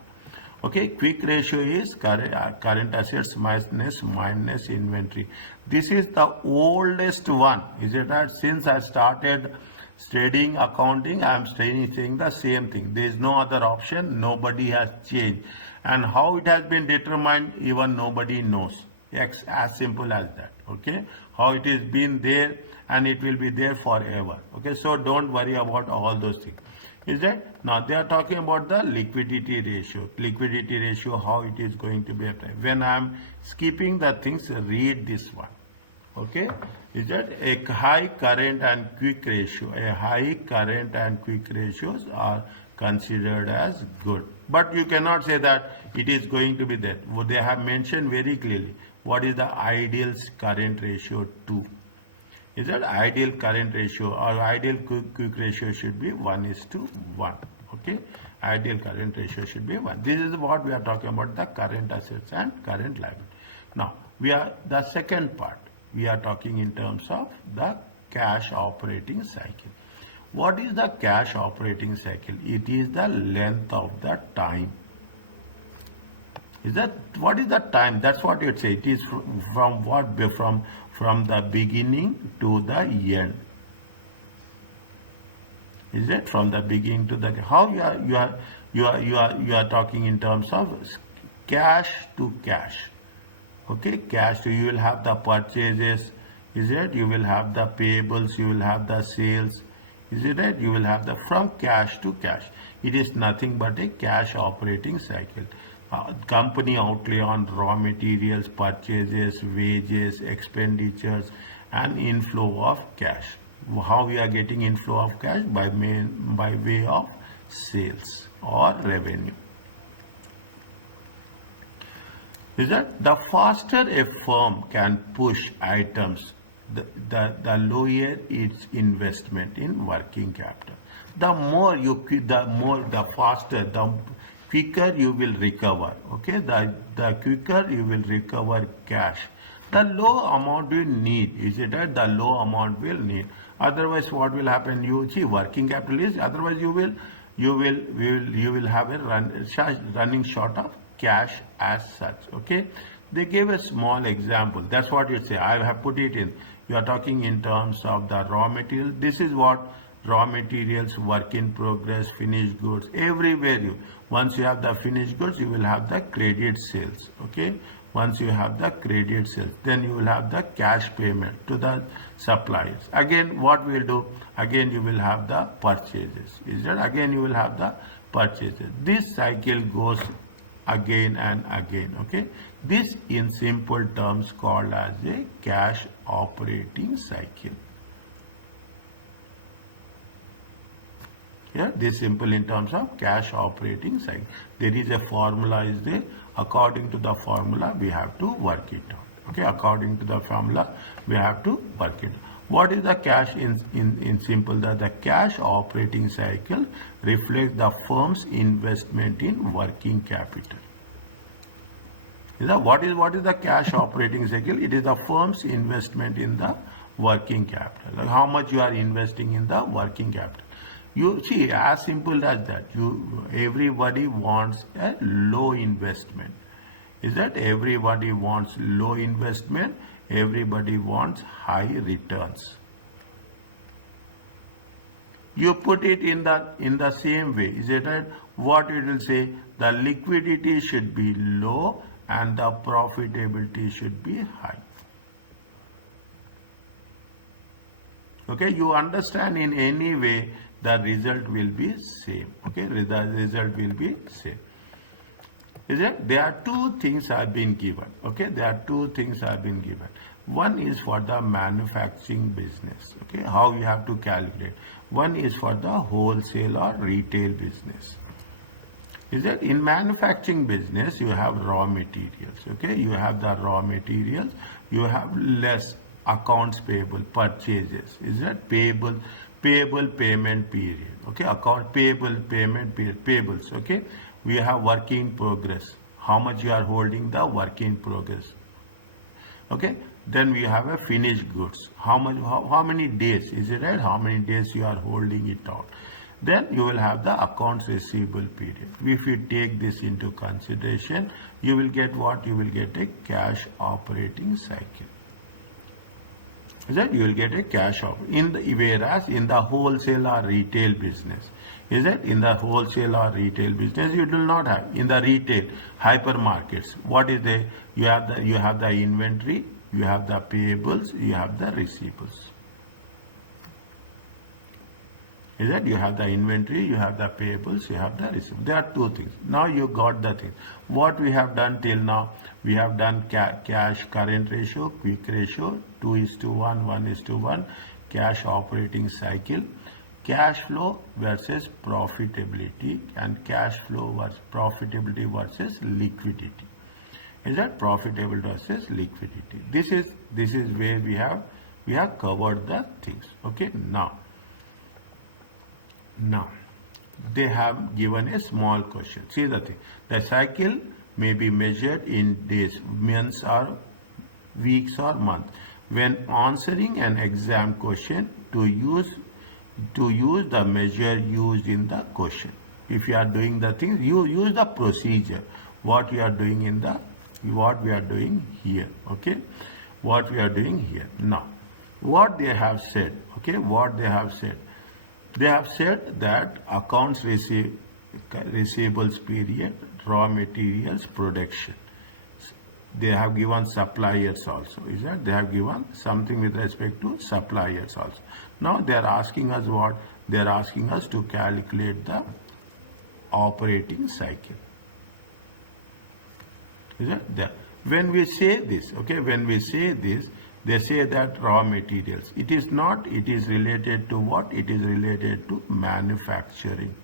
Okay, quick ratio is current assets minus inventory. This is the oldest one. Is it that since I started studying accounting, I am saying the same thing. There is no other option. Nobody has changed. And how it has been determined, even nobody knows. As simple as that. Okay, how it is been there and it will be there forever. Okay, so don't worry about all those things. Is that now they are talking about the liquidity ratio. Liquidity ratio, how it is going to be applied. When I am skipping the things, read this one. Okay, is that a high current and quick ratio? A high current and quick ratios are considered as good. But you cannot say that it is going to be there. They have mentioned very clearly what is the ideal current ratio to. Is that ideal current ratio or ideal quick ratio should be 1:1. Okay, ideal current ratio should be 1. This is what we are talking about, the current assets and current liability. Now we are the second part. We are talking in terms of the cash operating cycle. What is the cash operating cycle? It is the length of the time. Is that what is the time? That's what you say. It is from what from the beginning to the end. Is it from the beginning to the how you are talking in terms of cash to cash. Okay, cash to you will have the purchases. Is it? You will have the payables. You will have the sales. Is it right? You will have the from cash to cash. It is nothing but a cash operating cycle. Company outlay on raw materials, purchases, wages, expenditures, and inflow of cash. How we are getting inflow of cash? By way of sales or revenue. Is that the faster a firm can push items, the lower its investment in working capital. The faster, the quicker you will recover. Okay, the quicker you will recover cash. The low amount will need. Is it that the low amount will need? Otherwise, what will happen? You see, working capital is. Otherwise, you will have a running short of cash as such. Okay, they gave a small example. That's what you say. I have put it in. You are talking in terms of the raw material. This is what raw materials, work in progress, finished goods. Everywhere once you have the finished goods, you will have the credit sales. Okay, once you have the credit sales, then you will have the cash payment to the suppliers. Again, what we will do? Again, you will have the purchases. Is that again you will have the purchases. This cycle goes again and again. Okay, this in simple terms called as a cash operating cycle. Yeah, this simple in terms of cash operating cycle. There is a formula is there. According to the formula, we have to work it out. Okay, according to the formula, we have to work it out. What is the cash in simple? The cash operating cycle reflects the firm's investment in working capital. What is the cash operating cycle? It is the firm's investment in the working capital. Like how much you are investing in the working capital. You see, as simple as that. Everybody wants a low investment. Is that everybody wants low investment? Everybody wants high returns. You put it in the same way. Is it right? What it will say? The liquidity should be low and the profitability should be high. Okay, you understand in any way the result will be same. Okay, the result will be same. Is it? There are two things have been given. Okay, there are two things have been given. One is for the manufacturing business. Okay, how you have to calculate. One is for the wholesale or retail business. Is that in manufacturing business you have raw materials. Okay, you have the raw materials. You have less accounts payable, purchases. Is that payable payment period? Okay, account payable payment period, payables. Okay, we have work in progress. How much you are holding the work in progress? Okay, then we have a finished goods. How many days? Is it right? How many days you are holding it out? Then you will have the accounts receivable period. If you take this into consideration, you will get what? You will get a cash operating cycle. Is that you will get a cash off whereas in the wholesale or retail business, is that in the wholesale or retail business you do not have. In the retail hypermarkets, what is the you have the inventory, you have the payables, you have the receivables. Is that you have the inventory, you have the payables, you have the receivables. There are two things. Now you got the thing. What we have done till now, we have done cash current ratio, quick ratio, 2:1, 1:1, cash operating cycle, cash flow versus profitability, and cash flow versus profitability versus liquidity. Is that profitability versus liquidity? This is where we have covered the things. Okay, now, they have given a small question. See the thing. The cycle may be measured in days, months, or weeks or months. When answering an exam question, to use the measure used in the question. If you are doing the things, you use the procedure. What we are doing here. Okay, what we are doing here. Now, what they have said. Okay, what they have said. They have said that accounts receivables period, raw materials, production. They have given suppliers also. Is that they have given something with respect to suppliers also. Now they are asking us what? They are asking us to calculate the operating cycle. Is that there? When we say this, okay, when we say this, they say that raw materials. It is not, it is related to what? It is related to manufacturing.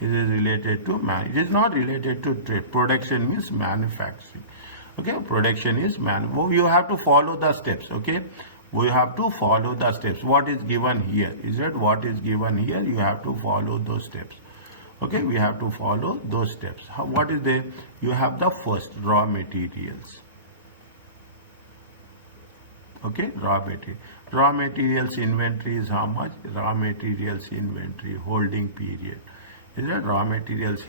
It is related to it is not related to trade. Production means manufacturing. Okay, production is you have to follow the steps. Okay, we have to follow the steps. What is given here? Is that what is given here? You have to follow those steps. Okay, we have to follow those steps. What is there? You have the first raw materials. Okay, raw material. Raw materials inventory is how much? Raw materials inventory holding period. Is that raw materials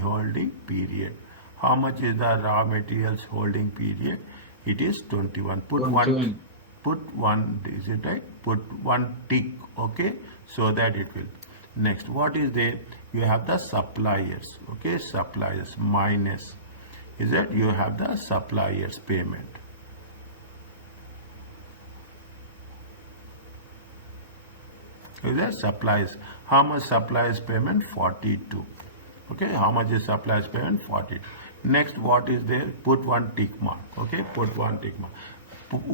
holding period? How much is the raw materials holding period? It is 21. Put 1. Is it right? Put one tick. Okay, so that it will. Next, what is there? You have the suppliers. Okay, suppliers minus. Is that you have the suppliers payment. Is that supplies? How much suppliers payment? 42. Okay, how much is suppliers payment? 42. Next, what is there? Put one tick mark. Okay, put one tick mark.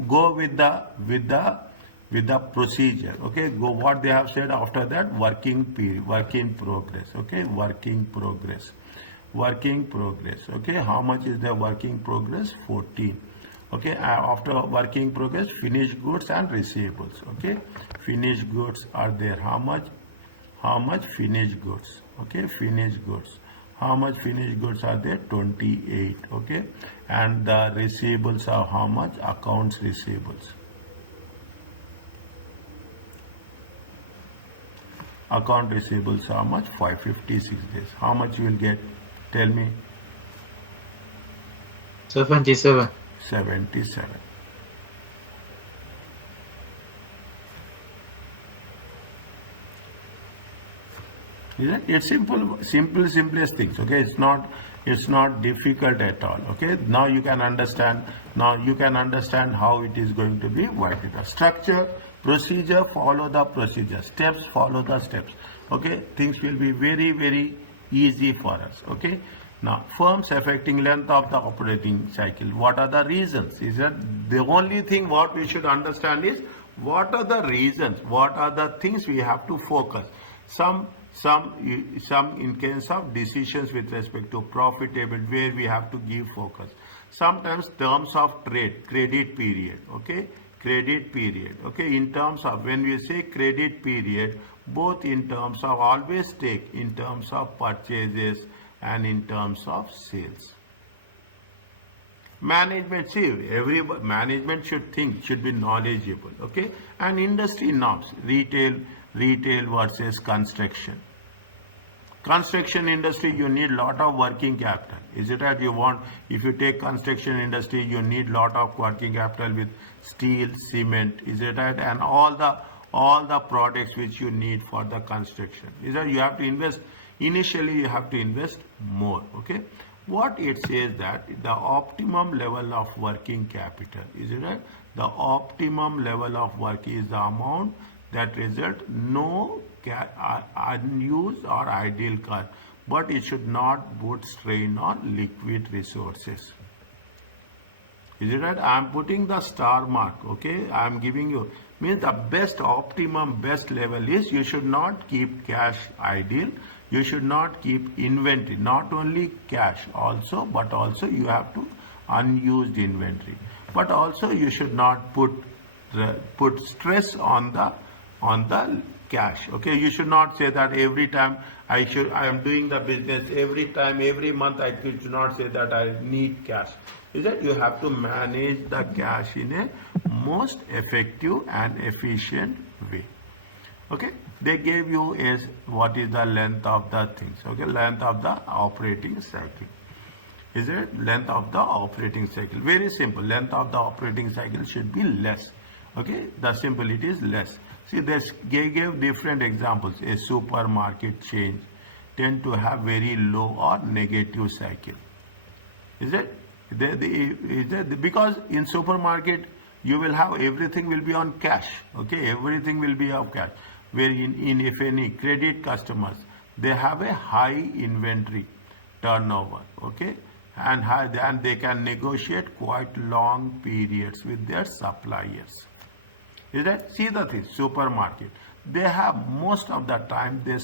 Go with the procedure. Okay, go what they have said after that. Work in progress. Okay, work in progress. Okay, how much is the work in progress? 14. Okay, after work in progress, finished goods and receivables. Okay, finished goods are there. How much finished goods? Okay, finished goods. How much finished goods are there? 28. Okay, and the receivables are how much? Accounts receivables. Account receivables how much? 556 days. How much you will get? Tell me. 77. 77. It's simplest things. Okay, it's not difficult at all. Okay, now you can understand how it is going to be wiped out. Structure, procedure, follow the procedure. Steps, follow the steps. Okay, things will be very, very easy for us. Okay, now firms affecting length of the operating cycle. What are the reasons? Is that the only thing what we should understand is what are the reasons? What are the things we have to focus? Some in case of decisions with respect to profitability where we have to give focus. Sometimes terms of trade, credit period. Okay, credit period. Okay, in terms of when we say credit period, both in terms of always take in terms of purchases and in terms of sales. Management, see, every management should think, should be knowledgeable, okay? And industry norms, retail versus construction. Construction industry, you need lot of working capital. Is it that you want, if you take construction industry, you need lot of working capital with steel, cement, is it that, and all the products which you need for the construction. Is that you have to invest, initially you have to invest more, okay? What it says that the optimum level of working capital, is it right? The optimum level of work is the amount that result no unused or idle car, but it should not put strain on liquid resources. Is it right? I am putting the star mark, okay? I am giving you, means the best optimum best level is you should not keep cash idle. You should not keep inventory, not only cash also, but also you have to unused inventory. But also you should not put stress on the cash. Okay, you should not say that every time I am doing the business, every month I should not say that I need cash. Is that you have to manage the cash in a most effective and efficient way. Okay, they gave you is what is the length of the things. Okay, length of the operating cycle. Is it length of the operating cycle? Very simple. Length of the operating cycle should be less. Okay, the simple it is less. See, they gave different examples. A supermarket chain tend to have very low or negative cycle. Is it? Because in supermarket you will have everything will be on cash. Okay, everything will be of cash. Where in if any credit customers, they have a high inventory turnover, okay, and they can negotiate quite long periods with their suppliers. Is that? See the thing, supermarket, they have most of the time they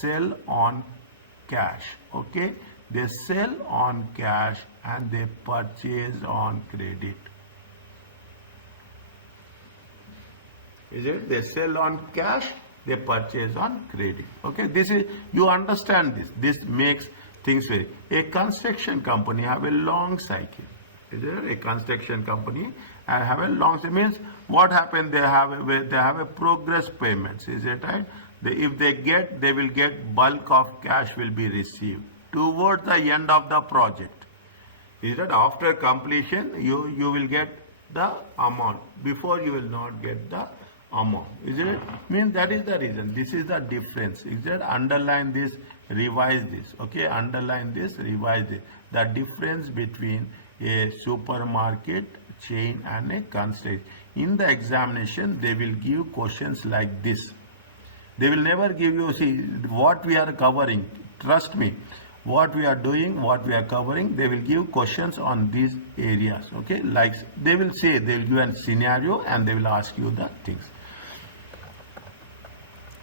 sell on cash, okay, they sell on cash and they purchase on credit. Is it? They sell on cash, they purchase on credit. Okay, this is, you understand this. This makes things very. A construction company have a long cycle. Is it? A construction company have a long cycle. Means what happened? They have a progress payments. Is it right? If they will get bulk of cash will be received towards the end of the project. Is that after completion you will get the amount. Before you will not get the amount. Is it? Means that is the reason. This is the difference. Is that? Underline this, revise this. Okay, underline this, revise this. The difference between a supermarket chain and a construction. In the examination, they will give questions like this. They will never give you, see, what we are covering. Trust me, what we are doing, what we are covering, they will give questions on these areas. Okay, like they will say, they will give a scenario and they will ask you the things.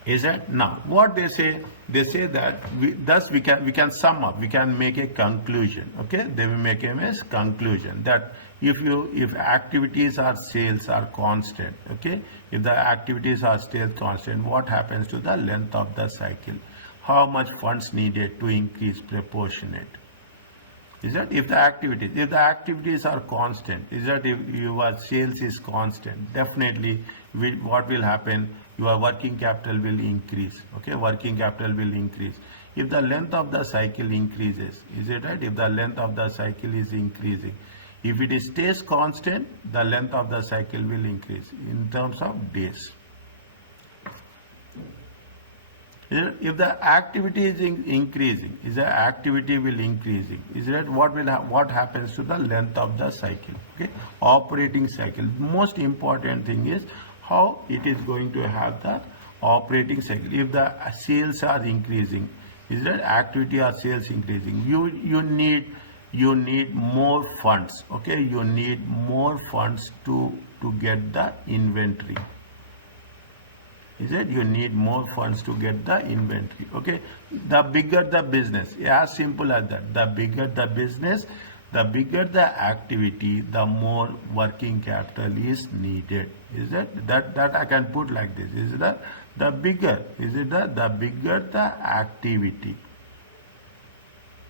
Is that? Now what they say that we can sum up, we can make a conclusion. Okay, they will make a conclusion that if activities or sales are constant, okay, if the activities are still constant, what happens to the length of the cycle? How much funds needed to increase proportionate? Is that? If the activities are constant, is that if your sales is constant, definitely what will happen? Your working capital will increase. Okay, working capital will increase. If the length of the cycle increases, is it right? If the length of the cycle is increasing, if it stays constant, the length of the cycle will increase in terms of days. If the activity is increasing, is the activity will increasing, is that what happens to the length of the cycle? Okay, operating cycle. Most important thing is how it is going to have the operating cycle. If the sales are increasing, is that activity or sales increasing? You need more funds. Okay, you need more funds to get the inventory. Is it? You need more funds to get the inventory. Okay, the bigger the business, as simple as that. The bigger the business, the bigger the activity, the more working capital is needed. Is that I can put like this? Is that the bigger? Is it the bigger the activity?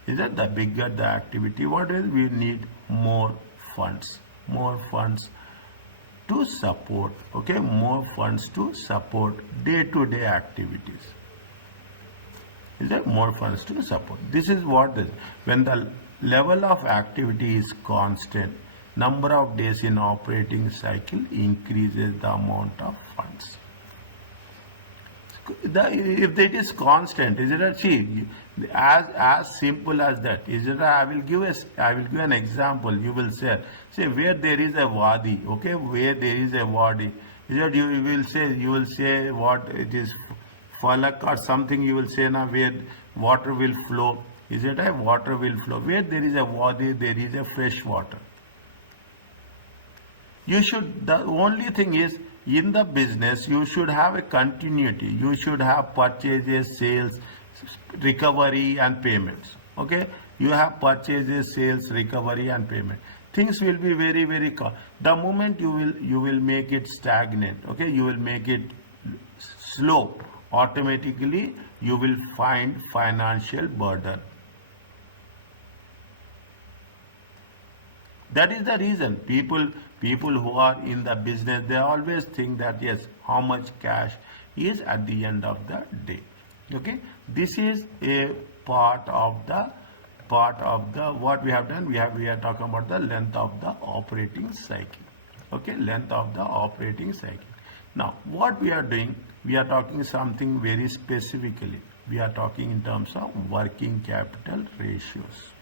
Is that the bigger the activity, what is we need more funds, to support, okay, more funds to support day-to-day activities. Is there more funds to support? This is what is when the level of activity is constant, number of days in operating cycle increases the amount of funds. If it is constant, is it a see as simple as that? Is it? I will give an example. You will say where there is a wadi, okay, where there is a wadi, is it? You will say what it is, falak or something. You will say now where water will flow. Is it a water will flow? Where there is a wadi, there is a fresh water. You should. The only thing is, in the business, you should have a continuity. You should have purchases, sales, recovery and payments. Okay? You have purchases, sales, recovery and payment. Things will be very, very the moment you will make it stagnant, okay? You will make it slow. Automatically, you will find financial burden. That is the reason people who are in the business, they always think that yes, how much cash is at the end of the day. Okay, this is a part of the what we have done. We are talking about the length of the operating cycle. Okay, length of the operating cycle. Now, what we are doing, we are talking something very specifically. We are talking in terms of working capital ratios.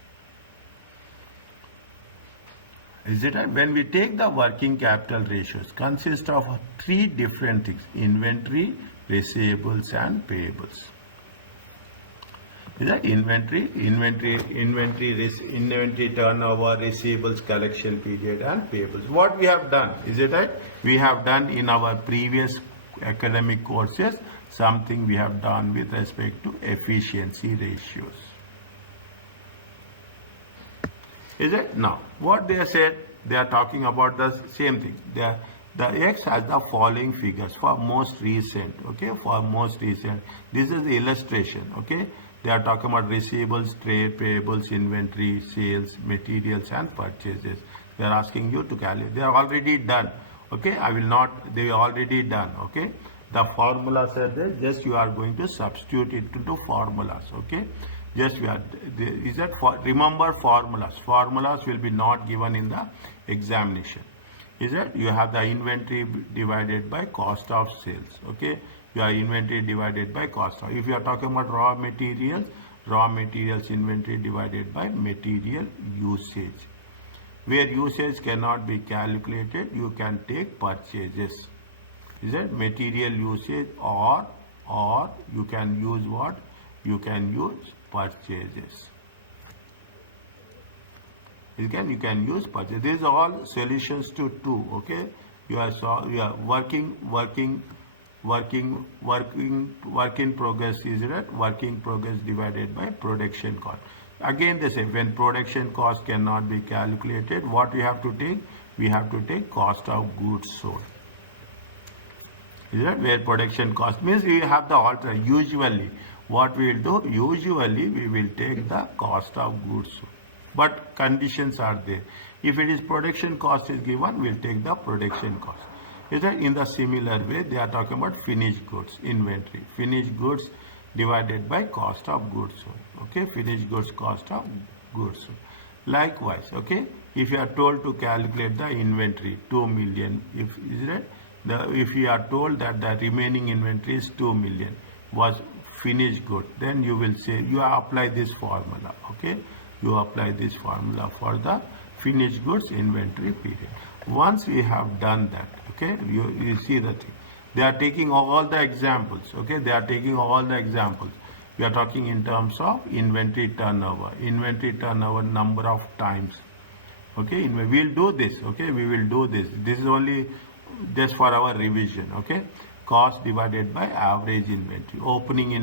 Is it right? When we take the working capital ratios, consist of three different things: inventory, receivables, and payables. Is that inventory turnover, receivables collection period, and payables? What we have done, is it right? We have done in our previous academic courses something we have done with respect to efficiency ratios. Is it? Now, what they said, they are talking about the same thing. The X has the following figures for most recent, okay, for most recent. This is the illustration, okay. They are talking about receivables, trade, payables, inventory, sales, materials and purchases. They are asking you to calculate. They are already done, okay. I will not, they are already done, okay. The formulas are there, just you are going to substitute it into formulas, okay. Just we are, is that for, remember formulas. Formulas will be not given in the examination. Is that you have the inventory divided by cost of sales. Okay, you are inventory divided by cost of. If you are talking about raw materials inventory divided by material usage. Where usage cannot be calculated, you can take purchases. Is that material usage or you can use what? You can use purchases. You can use purchase. These are all solutions to 2. Okay, you are work in progress. Is it work in progress divided by production cost? Again, they say when production cost cannot be calculated, what we have to take? We have to take cost of goods sold. Is that where production cost means we have the alter. Usually, what we will do? Usually, we will take the cost of goods sold. But conditions are there. If it is production cost is given, we'll take the production cost. Is that in the similar way, they are talking about finished goods, inventory. Finished goods divided by cost of goods sold. Okay, finished goods cost of goods sold. Likewise, okay, if you are told to calculate the inventory, 2 million, if you are told that the remaining inventory is 2 million, was finished good, then you will say, you apply this formula, okay? You apply this formula for the finished goods inventory period. Once we have done that, okay, you see the thing. They are taking all the examples, okay? They are taking all the examples. We are talking in terms of inventory turnover number of times, okay? We'll do this, okay? We will do this. This is only just for our revision, okay? Cost divided by average inventory. Opening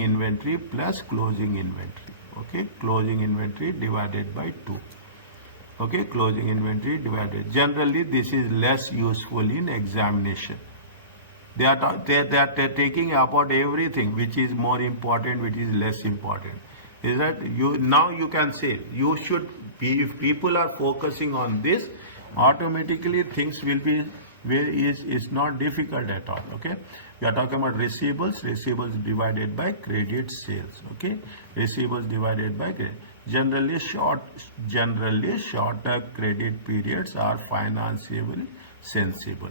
inventory plus closing inventory. Okay, closing inventory divided by 2. Okay, closing inventory divided. Generally, this is less useful in examination. They are taking about everything which is more important, which is less important. Is that you now you can say you should be, if people are focusing on this, automatically things will be is not difficult at all. Okay, we are talking about receivables divided by credit sales. Okay, receivables divided by credit. Generally shorter credit periods are financially sensible.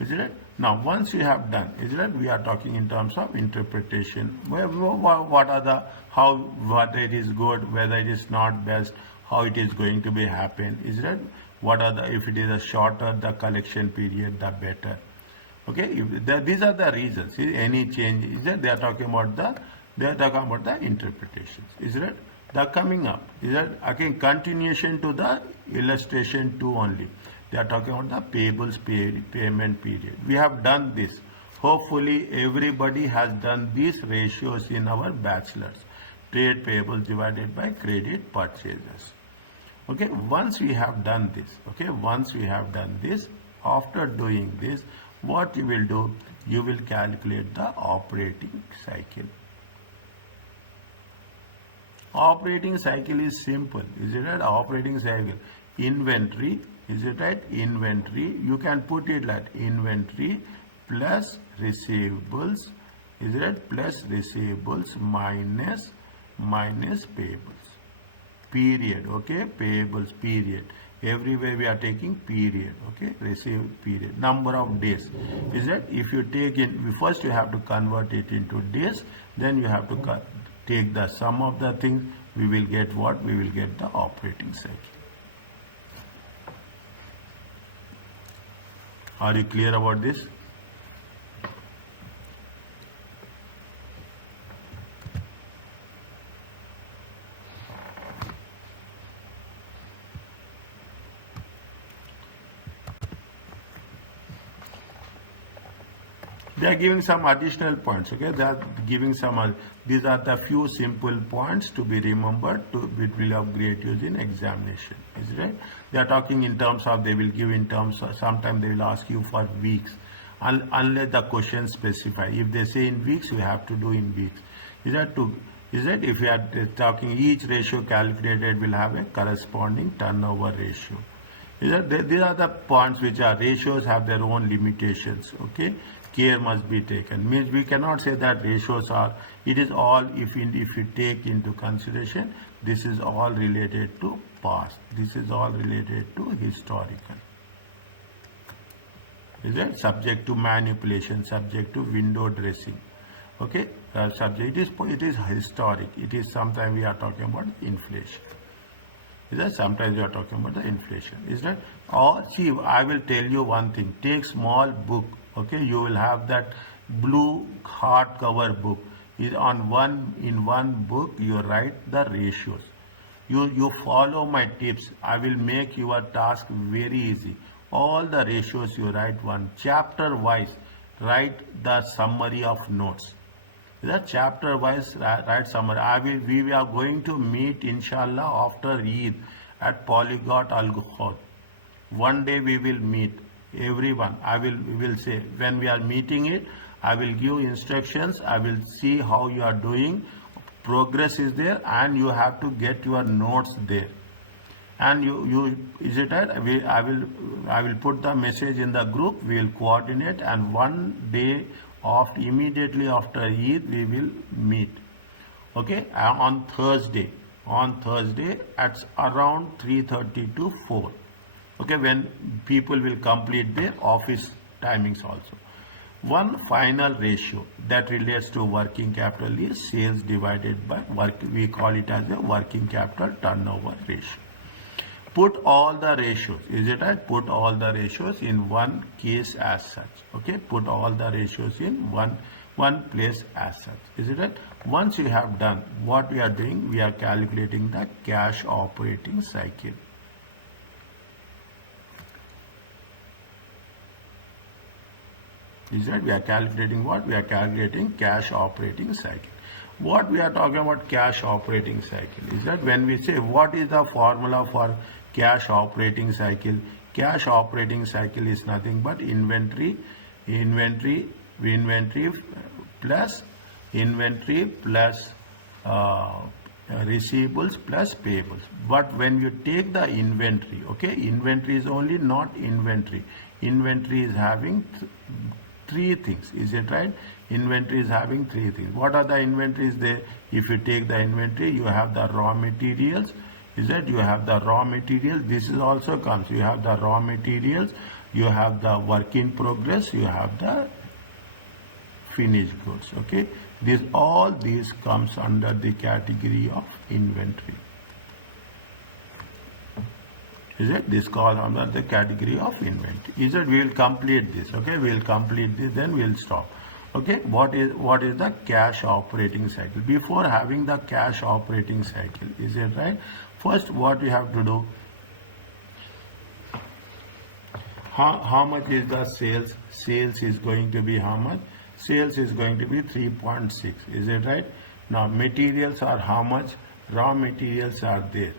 Is it? Now, once you have done, is it? We are talking in terms of interpretation. What are the, how, whether it is good, whether it is not best, how it is going to be happen, is it? What are the, if it is a shorter the collection period, the better. Okay, these are the reasons. Any change, is it? They are talking about the interpretations. Is it? The coming up, is it? Again, continuation to the illustration 2 only. They are talking about the payables payment period. We have done this. Hopefully, everybody has done these ratios in our bachelor's. Trade payables divided by credit purchases. Okay, once we have done this, after doing this, what you will do, you will calculate the operating cycle. Operating cycle is simple, is it right? Operating cycle, inventory, is it right? Inventory, you can put it like inventory plus receivables, is it right? Plus receivables minus payables. Period, okay? Payables, period. Everywhere we are taking period, okay? Receive period. Number of days, is that if you take in, first you have to convert it into days, then you have to take the sum of the things, we will get what? We will get the operating cycle. Are you clear about this? They are giving some additional points, okay? They are giving some, these are the few simple points to be remembered, which will have great use in examination, is it right? They are talking in terms of, they will give in terms of, sometimes they will ask you for weeks, unless the question specify. If they say in weeks, you have to do in weeks. Is that if you are talking each ratio calculated will have a corresponding turnover ratio. These are the points which are ratios have their own limitations, okay? Care must be taken. Means we cannot say that ratios are, it is all, if you take into consideration, this is all related to past. This is all related to historical. Is it? Subject to manipulation, subject to window dressing. Okay? Subject, it is historic. It is sometimes we are talking about inflation. Is that sometimes we are talking about the inflation? Is that? Or see, I will tell you one thing. Take small book. Okay, you will have that blue hardcover book. In one book you write the ratios. You follow my tips. I will make your task very easy. All the ratios you write one chapter wise. Write the summary of notes. The chapter wise write summary. We are going to meet inshallah after Eid at Polyglot Al-Ghod. One day we will meet. Everyone, we will say, when we are meeting it, I will give instructions, I will see how you are doing, progress is there, and you have to get your notes there. And is it right? I will put the message in the group, we will coordinate, and one day immediately after Eid, we will meet. Okay, on Thursday at around 3:30 to 4. Okay, when people will complete their office timings also. One final ratio that relates to working capital is sales divided by we call it as a working capital turnover ratio. Put all the ratios, is it right? Put all the ratios in one case as such. Okay, put all the ratios in one place as such. Is it right? Once you have done, what we are doing, we are calculating the cash operating cycle. Is that we are calculating what? We are calculating cash operating cycle. What we are talking about cash operating cycle is that when we say what is the formula for cash operating cycle? Cash operating cycle is nothing but inventory plus inventory plus receivables plus payables. But when you take the inventory, okay, inventory is only not inventory. Inventory is having three things. Is it right? Inventory is having three things. What are the inventories there? If you take the inventory, you have the raw materials. Is it? You have the raw materials. This is also comes. You have the raw materials. You have the work in progress. You have the finished goods. Okay. All these comes under the category of inventory. Is it? This calls under the category of inventory. Is it? We will complete this. Okay. We will complete this. Then we will stop. Okay. What is the cash operating cycle? Before having the cash operating cycle, is it right? First, what you have to do? How much is the sales? Sales is going to be how much? Sales is going to be 3.6. Is it right? Now materials are how much? Raw materials are there.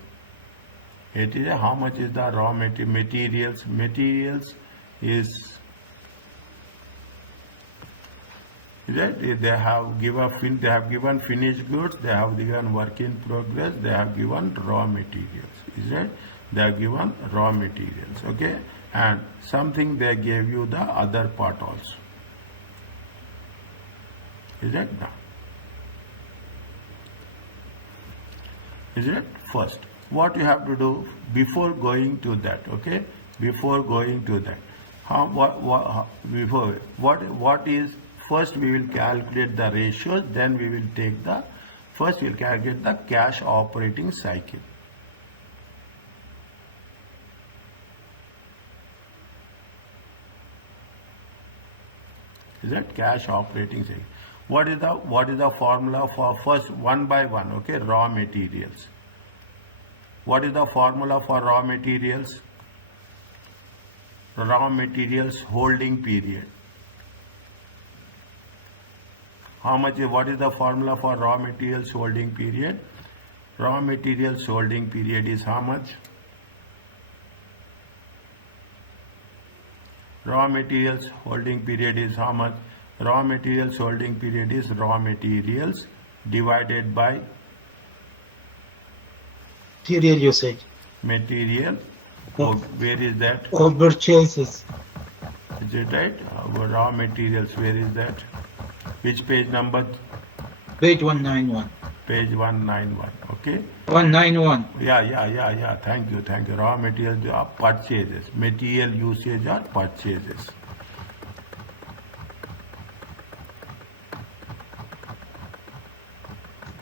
It is how much is the raw materials? Materials is that they have given finished goods, they have given work in progress, they have given raw materials. Is that? They have given raw materials. Okay, and something they gave you the other part also. Is that? Now, is it? First, what you have to do before going to that? Okay, before going to that, what is? First we will calculate the ratios, then we will take the, first we will calculate the cash operating cycle. Is that cash operating cycle? What is the formula for first one by one? Okay, raw materials. What is the formula for raw materials? Raw materials holding period. How much? What is the formula for raw materials holding period? Raw materials holding period is how much? Raw materials holding period is how much? Raw materials holding period is raw materials divided by material usage. Material. Oh, where is that? Or purchases. Is it right? Raw materials, where is that? Which page number? Page 191. Page 191. Okay. 191. Yeah. Thank you. Raw materials are purchases. Material usage are purchases.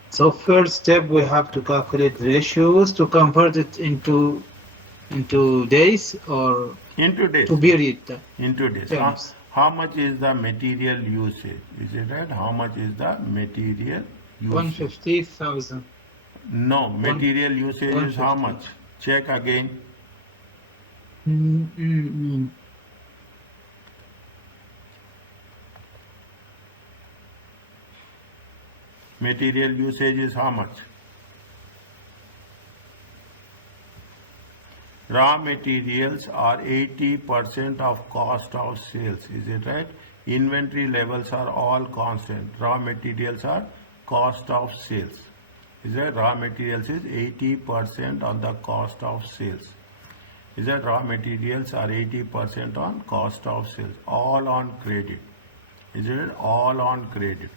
So first step, we have to calculate ratios to convert it into days or into days. To period. Into days. How much is the material usage? Is it right? How much is the material usage? 150,000. No, material usage is how much? Check again. Material usage is how much? Raw materials are 80% of cost of sales. Is it right? Inventory levels are all constant. Raw materials are cost of sales. Is that? Raw materials is 80% on the cost of sales. Is that? Raw materials are 80% on cost of sales. All on credit. Is it? All on credit.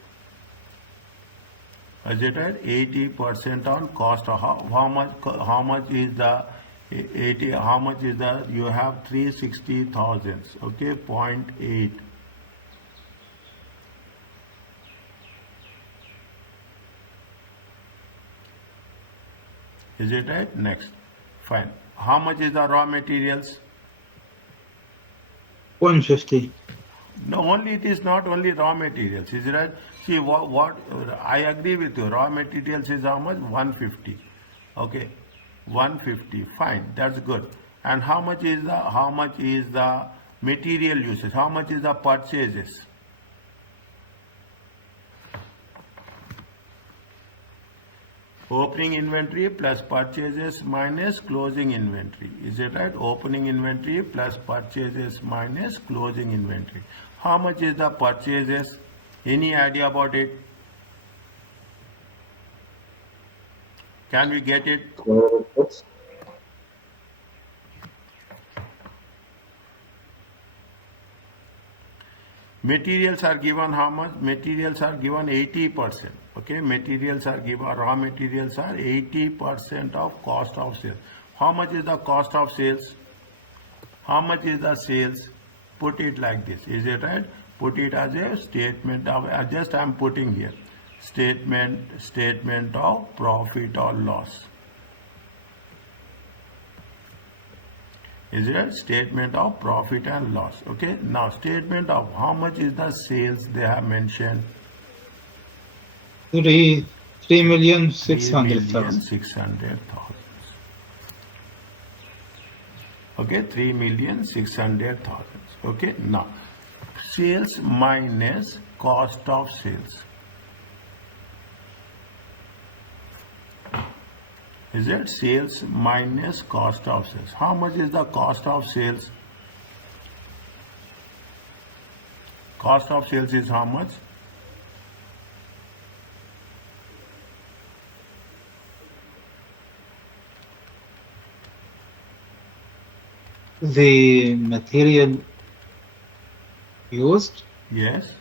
Is it right? 80% on cost. How much is the 80? How much is the? You have 360,000. Okay, 0.8. Is it right? Next. Fine. How much is the raw materials? 150. No, only it is not only raw materials. Is it right? See what I agree with you. Raw materials is how much? 150. Okay. 150. Fine. That's good. And how much is the material usage? How much is the purchases? Opening inventory plus purchases minus closing inventory. Is it right? Opening inventory plus purchases minus closing inventory. How much is the purchases? Any idea about it? Can we get it? Materials are given how much? Materials are given 80%. Okay, materials are given, raw materials are 80% of cost of sales. How much is the cost of sales? How much is the sales? Put it like this. Is it right? Put it as a statement of, just I am putting here. Statement of profit or loss. Is it statement of profit and loss? Okay. Now statement of how much is the sales they have mentioned? 3,600,000. 3,600,000. Okay, 3,600,000. Okay. Now sales minus cost of sales. Is it sales minus cost of sales? How much is the cost of sales? Cost of sales is how much? The material used, Yes.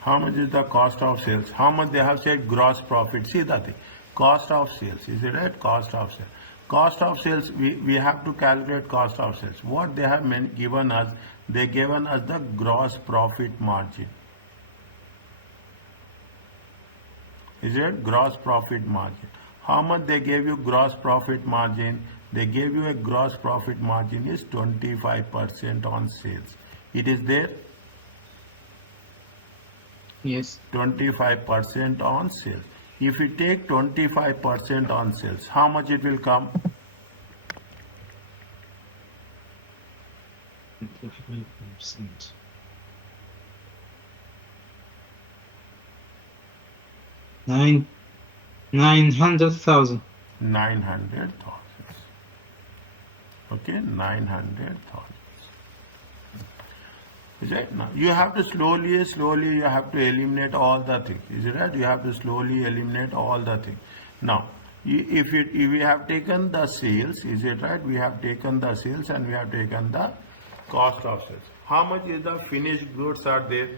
How much is the cost of sales? How much they have said gross profit? See that thing. Cost of sales. Is it right? Cost of sales. Cost of sales, we have to calculate cost of sales. What they have given us, they given us the gross profit margin. Is it gross profit margin? How much they gave you gross profit margin? They gave you a gross profit margin is 25% on sales. It is there. yes, 25% on sales. If you take 25% on sales, how much it will come? 25%. 900,000. 900,000. Okay, 900,000. Is it? Now you have to slowly you have to eliminate all the things. Is it right? You have to slowly eliminate all the things. Now, if we have taken the sales, is it right? We have taken the sales and we have taken the cost of sales. How much is the finished goods are there?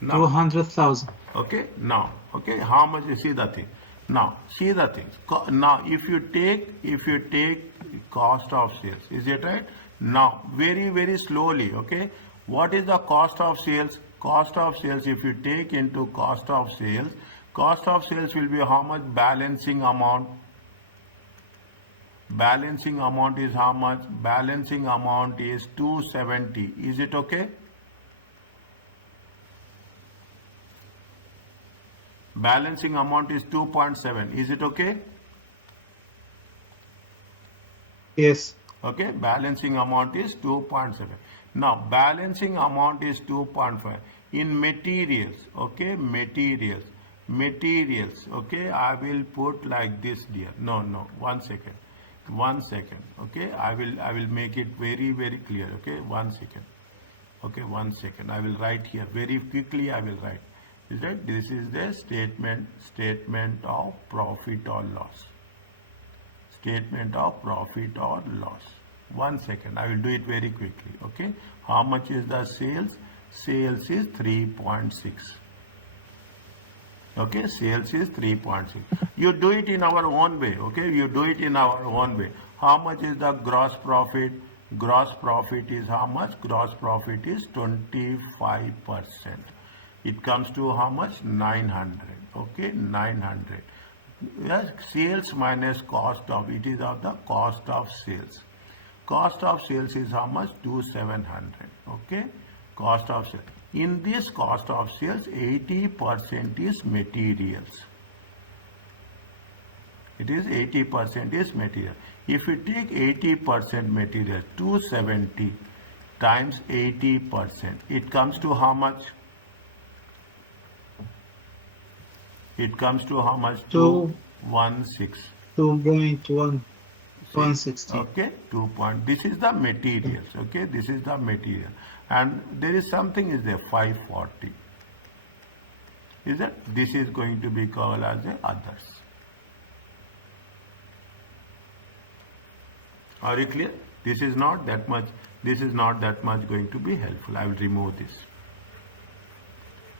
Now, 200,000. okay, now, okay, how much you see the thing? Now, see the things. Now, if you take cost of sales, is it right? Now, very slowly, okay, what is the cost of sales? Cost of sales, if you take into cost of sales will be how much? Balancing amount. Balancing amount is how much? Balancing amount is 270. Is it okay? Balancing amount is 2.7. Is it okay? Yes, Okay, balancing amount is 2.7. Now, balancing amount is 2.5. In materials, okay, materials, okay, I will put like this, dear. No, 1 second. 1 second, okay, I will make it very clear, okay, 1 second. Okay, 1 second. I will write here very quickly. I will write. Is that this is the statement of profit or loss. Statement of profit or loss. 1 second. I will do it very quickly. Okay. How much is the sales? Sales is 3.6. Okay. Sales is 3.6. You do it in our own way. Okay. You do it in our own way. How much is the gross profit? Gross profit is how much? Gross profit is 25%. It comes to how much? 900. Okay, 900. Yes, sales minus cost of, it is of the cost of sales. Cost of sales is how much? 2,700. Okay, cost of sales. In this cost of sales, 80% is materials. It is 80% is material. If you take 80% material, 270 times 80%, it comes to how much? It comes to how much? 216. 2.1. 160. Okay, 2 point. This is the materials. Okay, this is the material, and there is something is there 540. Is it? This is going to be called as the others. Are you clear? This is not that much. This is not that much going to be helpful. I will remove this.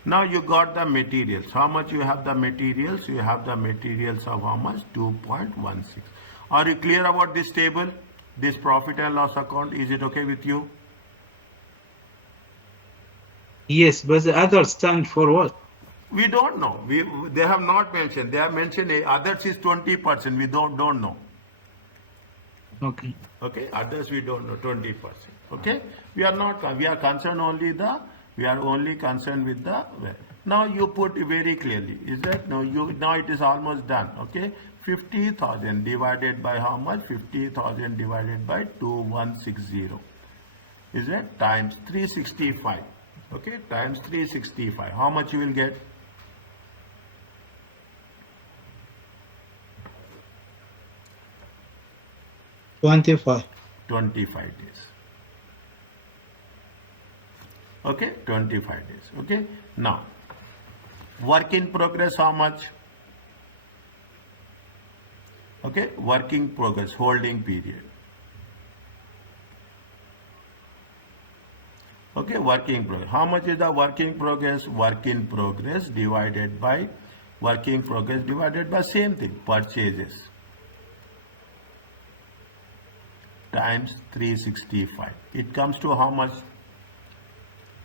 Now you got the materials. How much you have the materials? You have the materials of how much? 2.16. Are you clear about this table? This profit and loss account, is it okay with you? Yes, but the others stand for what? We don't know. They have not mentioned. They have mentioned others is 20%. We don't know. Okay. Okay, others we don't know, 20%. Okay, we are not. We are concerned only the. We are only concerned with the. Now you put very clearly. Is that no? Now it is almost done. Okay, 50,000 divided by how much? 50,000 divided by 2160. Is that times 365? Okay, times 365. How much you will get? 25. 25 days. Okay, 25 days. Okay, now work in progress, how much? Okay, work in progress, holding period. Okay, work in progress. How much is the work in progress? Work in progress divided by same thing, purchases, times 365. It comes to how much?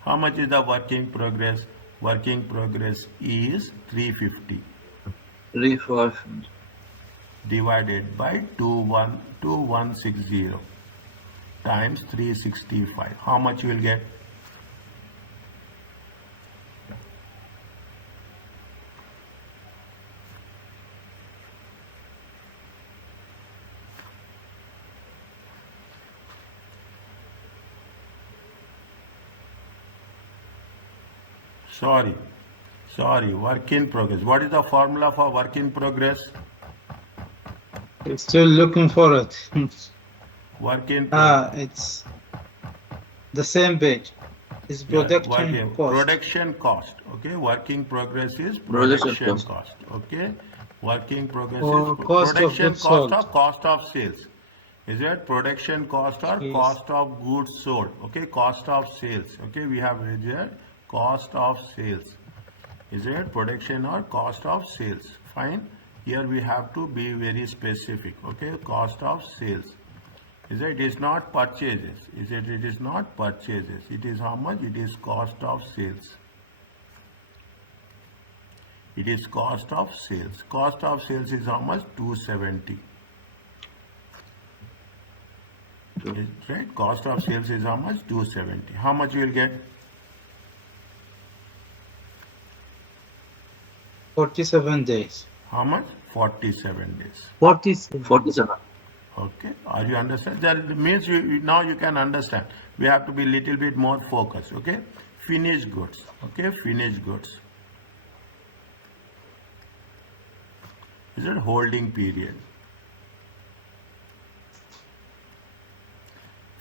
How much is the work in progress? Work in progress is 350. 3,500. Divided by 2160 times 365. How much you will get? Sorry, work in progress. What is the formula for work in progress? Still looking for it. Work in progress. It's the same page. It's production cost. Production cost. Okay, work in progress is production cost. Okay, work in progress Or is cost of production goods cost sold. or cost of sales. Is it production cost or Yes. cost of goods sold? Okay, cost of sales. Okay, we have here cost of sales. Is it production or cost of sales? Fine. Here we have to be very specific. Okay, cost of sales. Is it is not purchases? Is it? It is not purchases. It is how much? It is cost of sales. It is cost of sales. Cost of sales is how much? 270. Right? Cost of sales is how much? 270. How much you will get? 47 days. How much? 47 days. 47. Okay. Are you understand? That means now you can understand. We have to be little bit more focused. Okay. Finished goods. Okay. Finished goods. Is it holding period?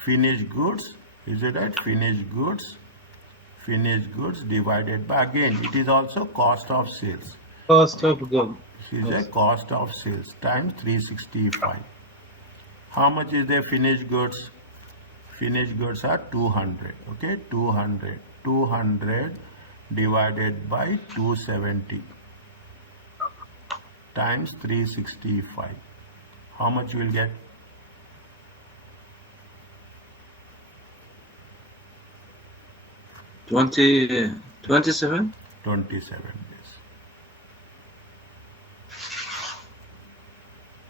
Finished goods. Is it right? Finished goods. Finished goods divided by, again, it is also cost of sales. Cost of goods. This is a cost of sales times 365. How much is the finished goods? Finished goods are 200. Okay, 200. 200 divided by 270 times 365. How much you will get? $27. 27 days.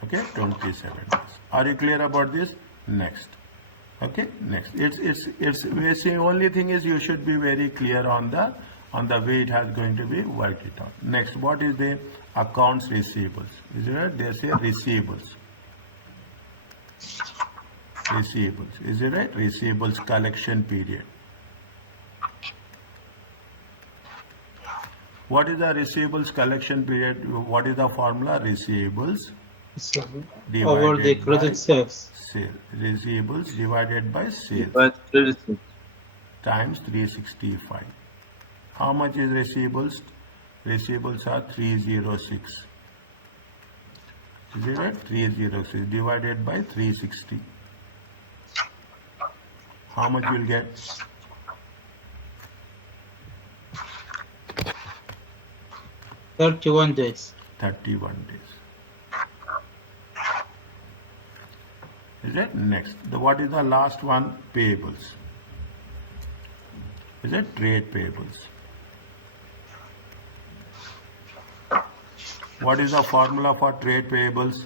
Okay, 27 days. Are you clear about this? Next. Okay, next. It's the only thing is you should be very clear on the way it has going to be worked it out. Next, what is the accounts receivables? Is it right? They say receivables. Receivables. Is it right? Receivables collection period. What is the receivables collection period? What is the formula? Receivables So, over the divided by credit sales. sale. Receivables divided by sales Divide credit sales. times 365. How much is receivables? Receivables are 306. Is it right? 306 divided by 360. How much you'll get? 31 days. 31 days. Is it? Next. What is the last one? Payables. Is it? Trade payables. What is the formula for trade payables?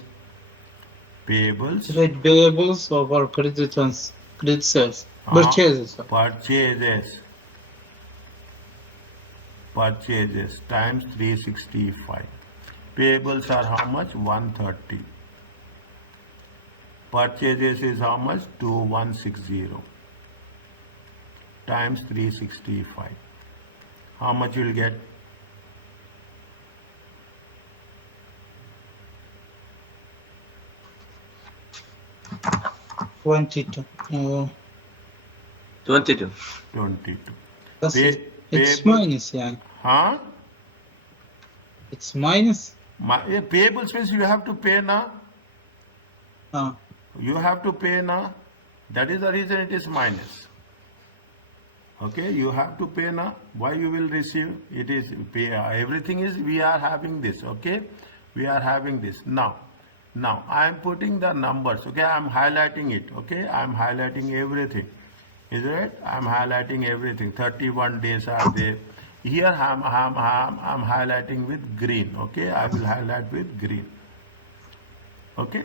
Payables. Trade payables over credit sales. Purchases. Purchases. Purchases times 365. Payables are how much? 130. Purchases is how much? 2160 times 365. How much you will get? $22. 22. 22. That's Pay, it. It's payables. minus, yeah. Huh? It's minus. Payables means you have to pay now. Uh, You have to pay now. That is the reason it is minus. Okay, you have to pay now. Why you will receive? It is pay. Everything is we are having this. Okay, we are having this now. Now I am putting the numbers. Okay, I am highlighting it. Okay, I am highlighting everything. Is it? I am highlighting everything. 31 days are there. Here I am highlighting with green. Okay, I will highlight with green. Okay,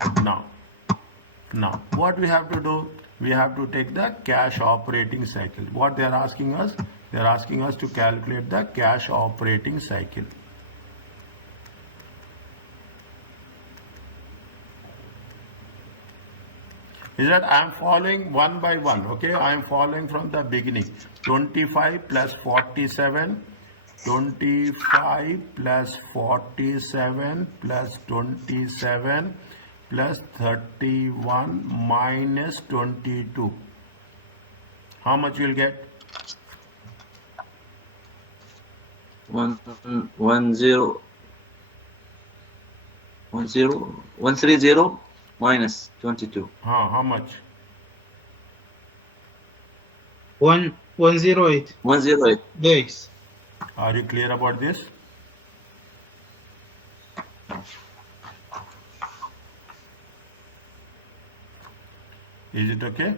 now, what we have to do? We have to take the cash operating cycle. What they are asking us? They are asking us to calculate the cash operating cycle. Is that I am following one by one. Okay, I am following from the beginning. 25 plus 47. 25 plus 47 plus 27 plus 31 minus 22. How much you will get? 130 minus 22. How much? 108 108. days. Are you clear about this? Is it okay?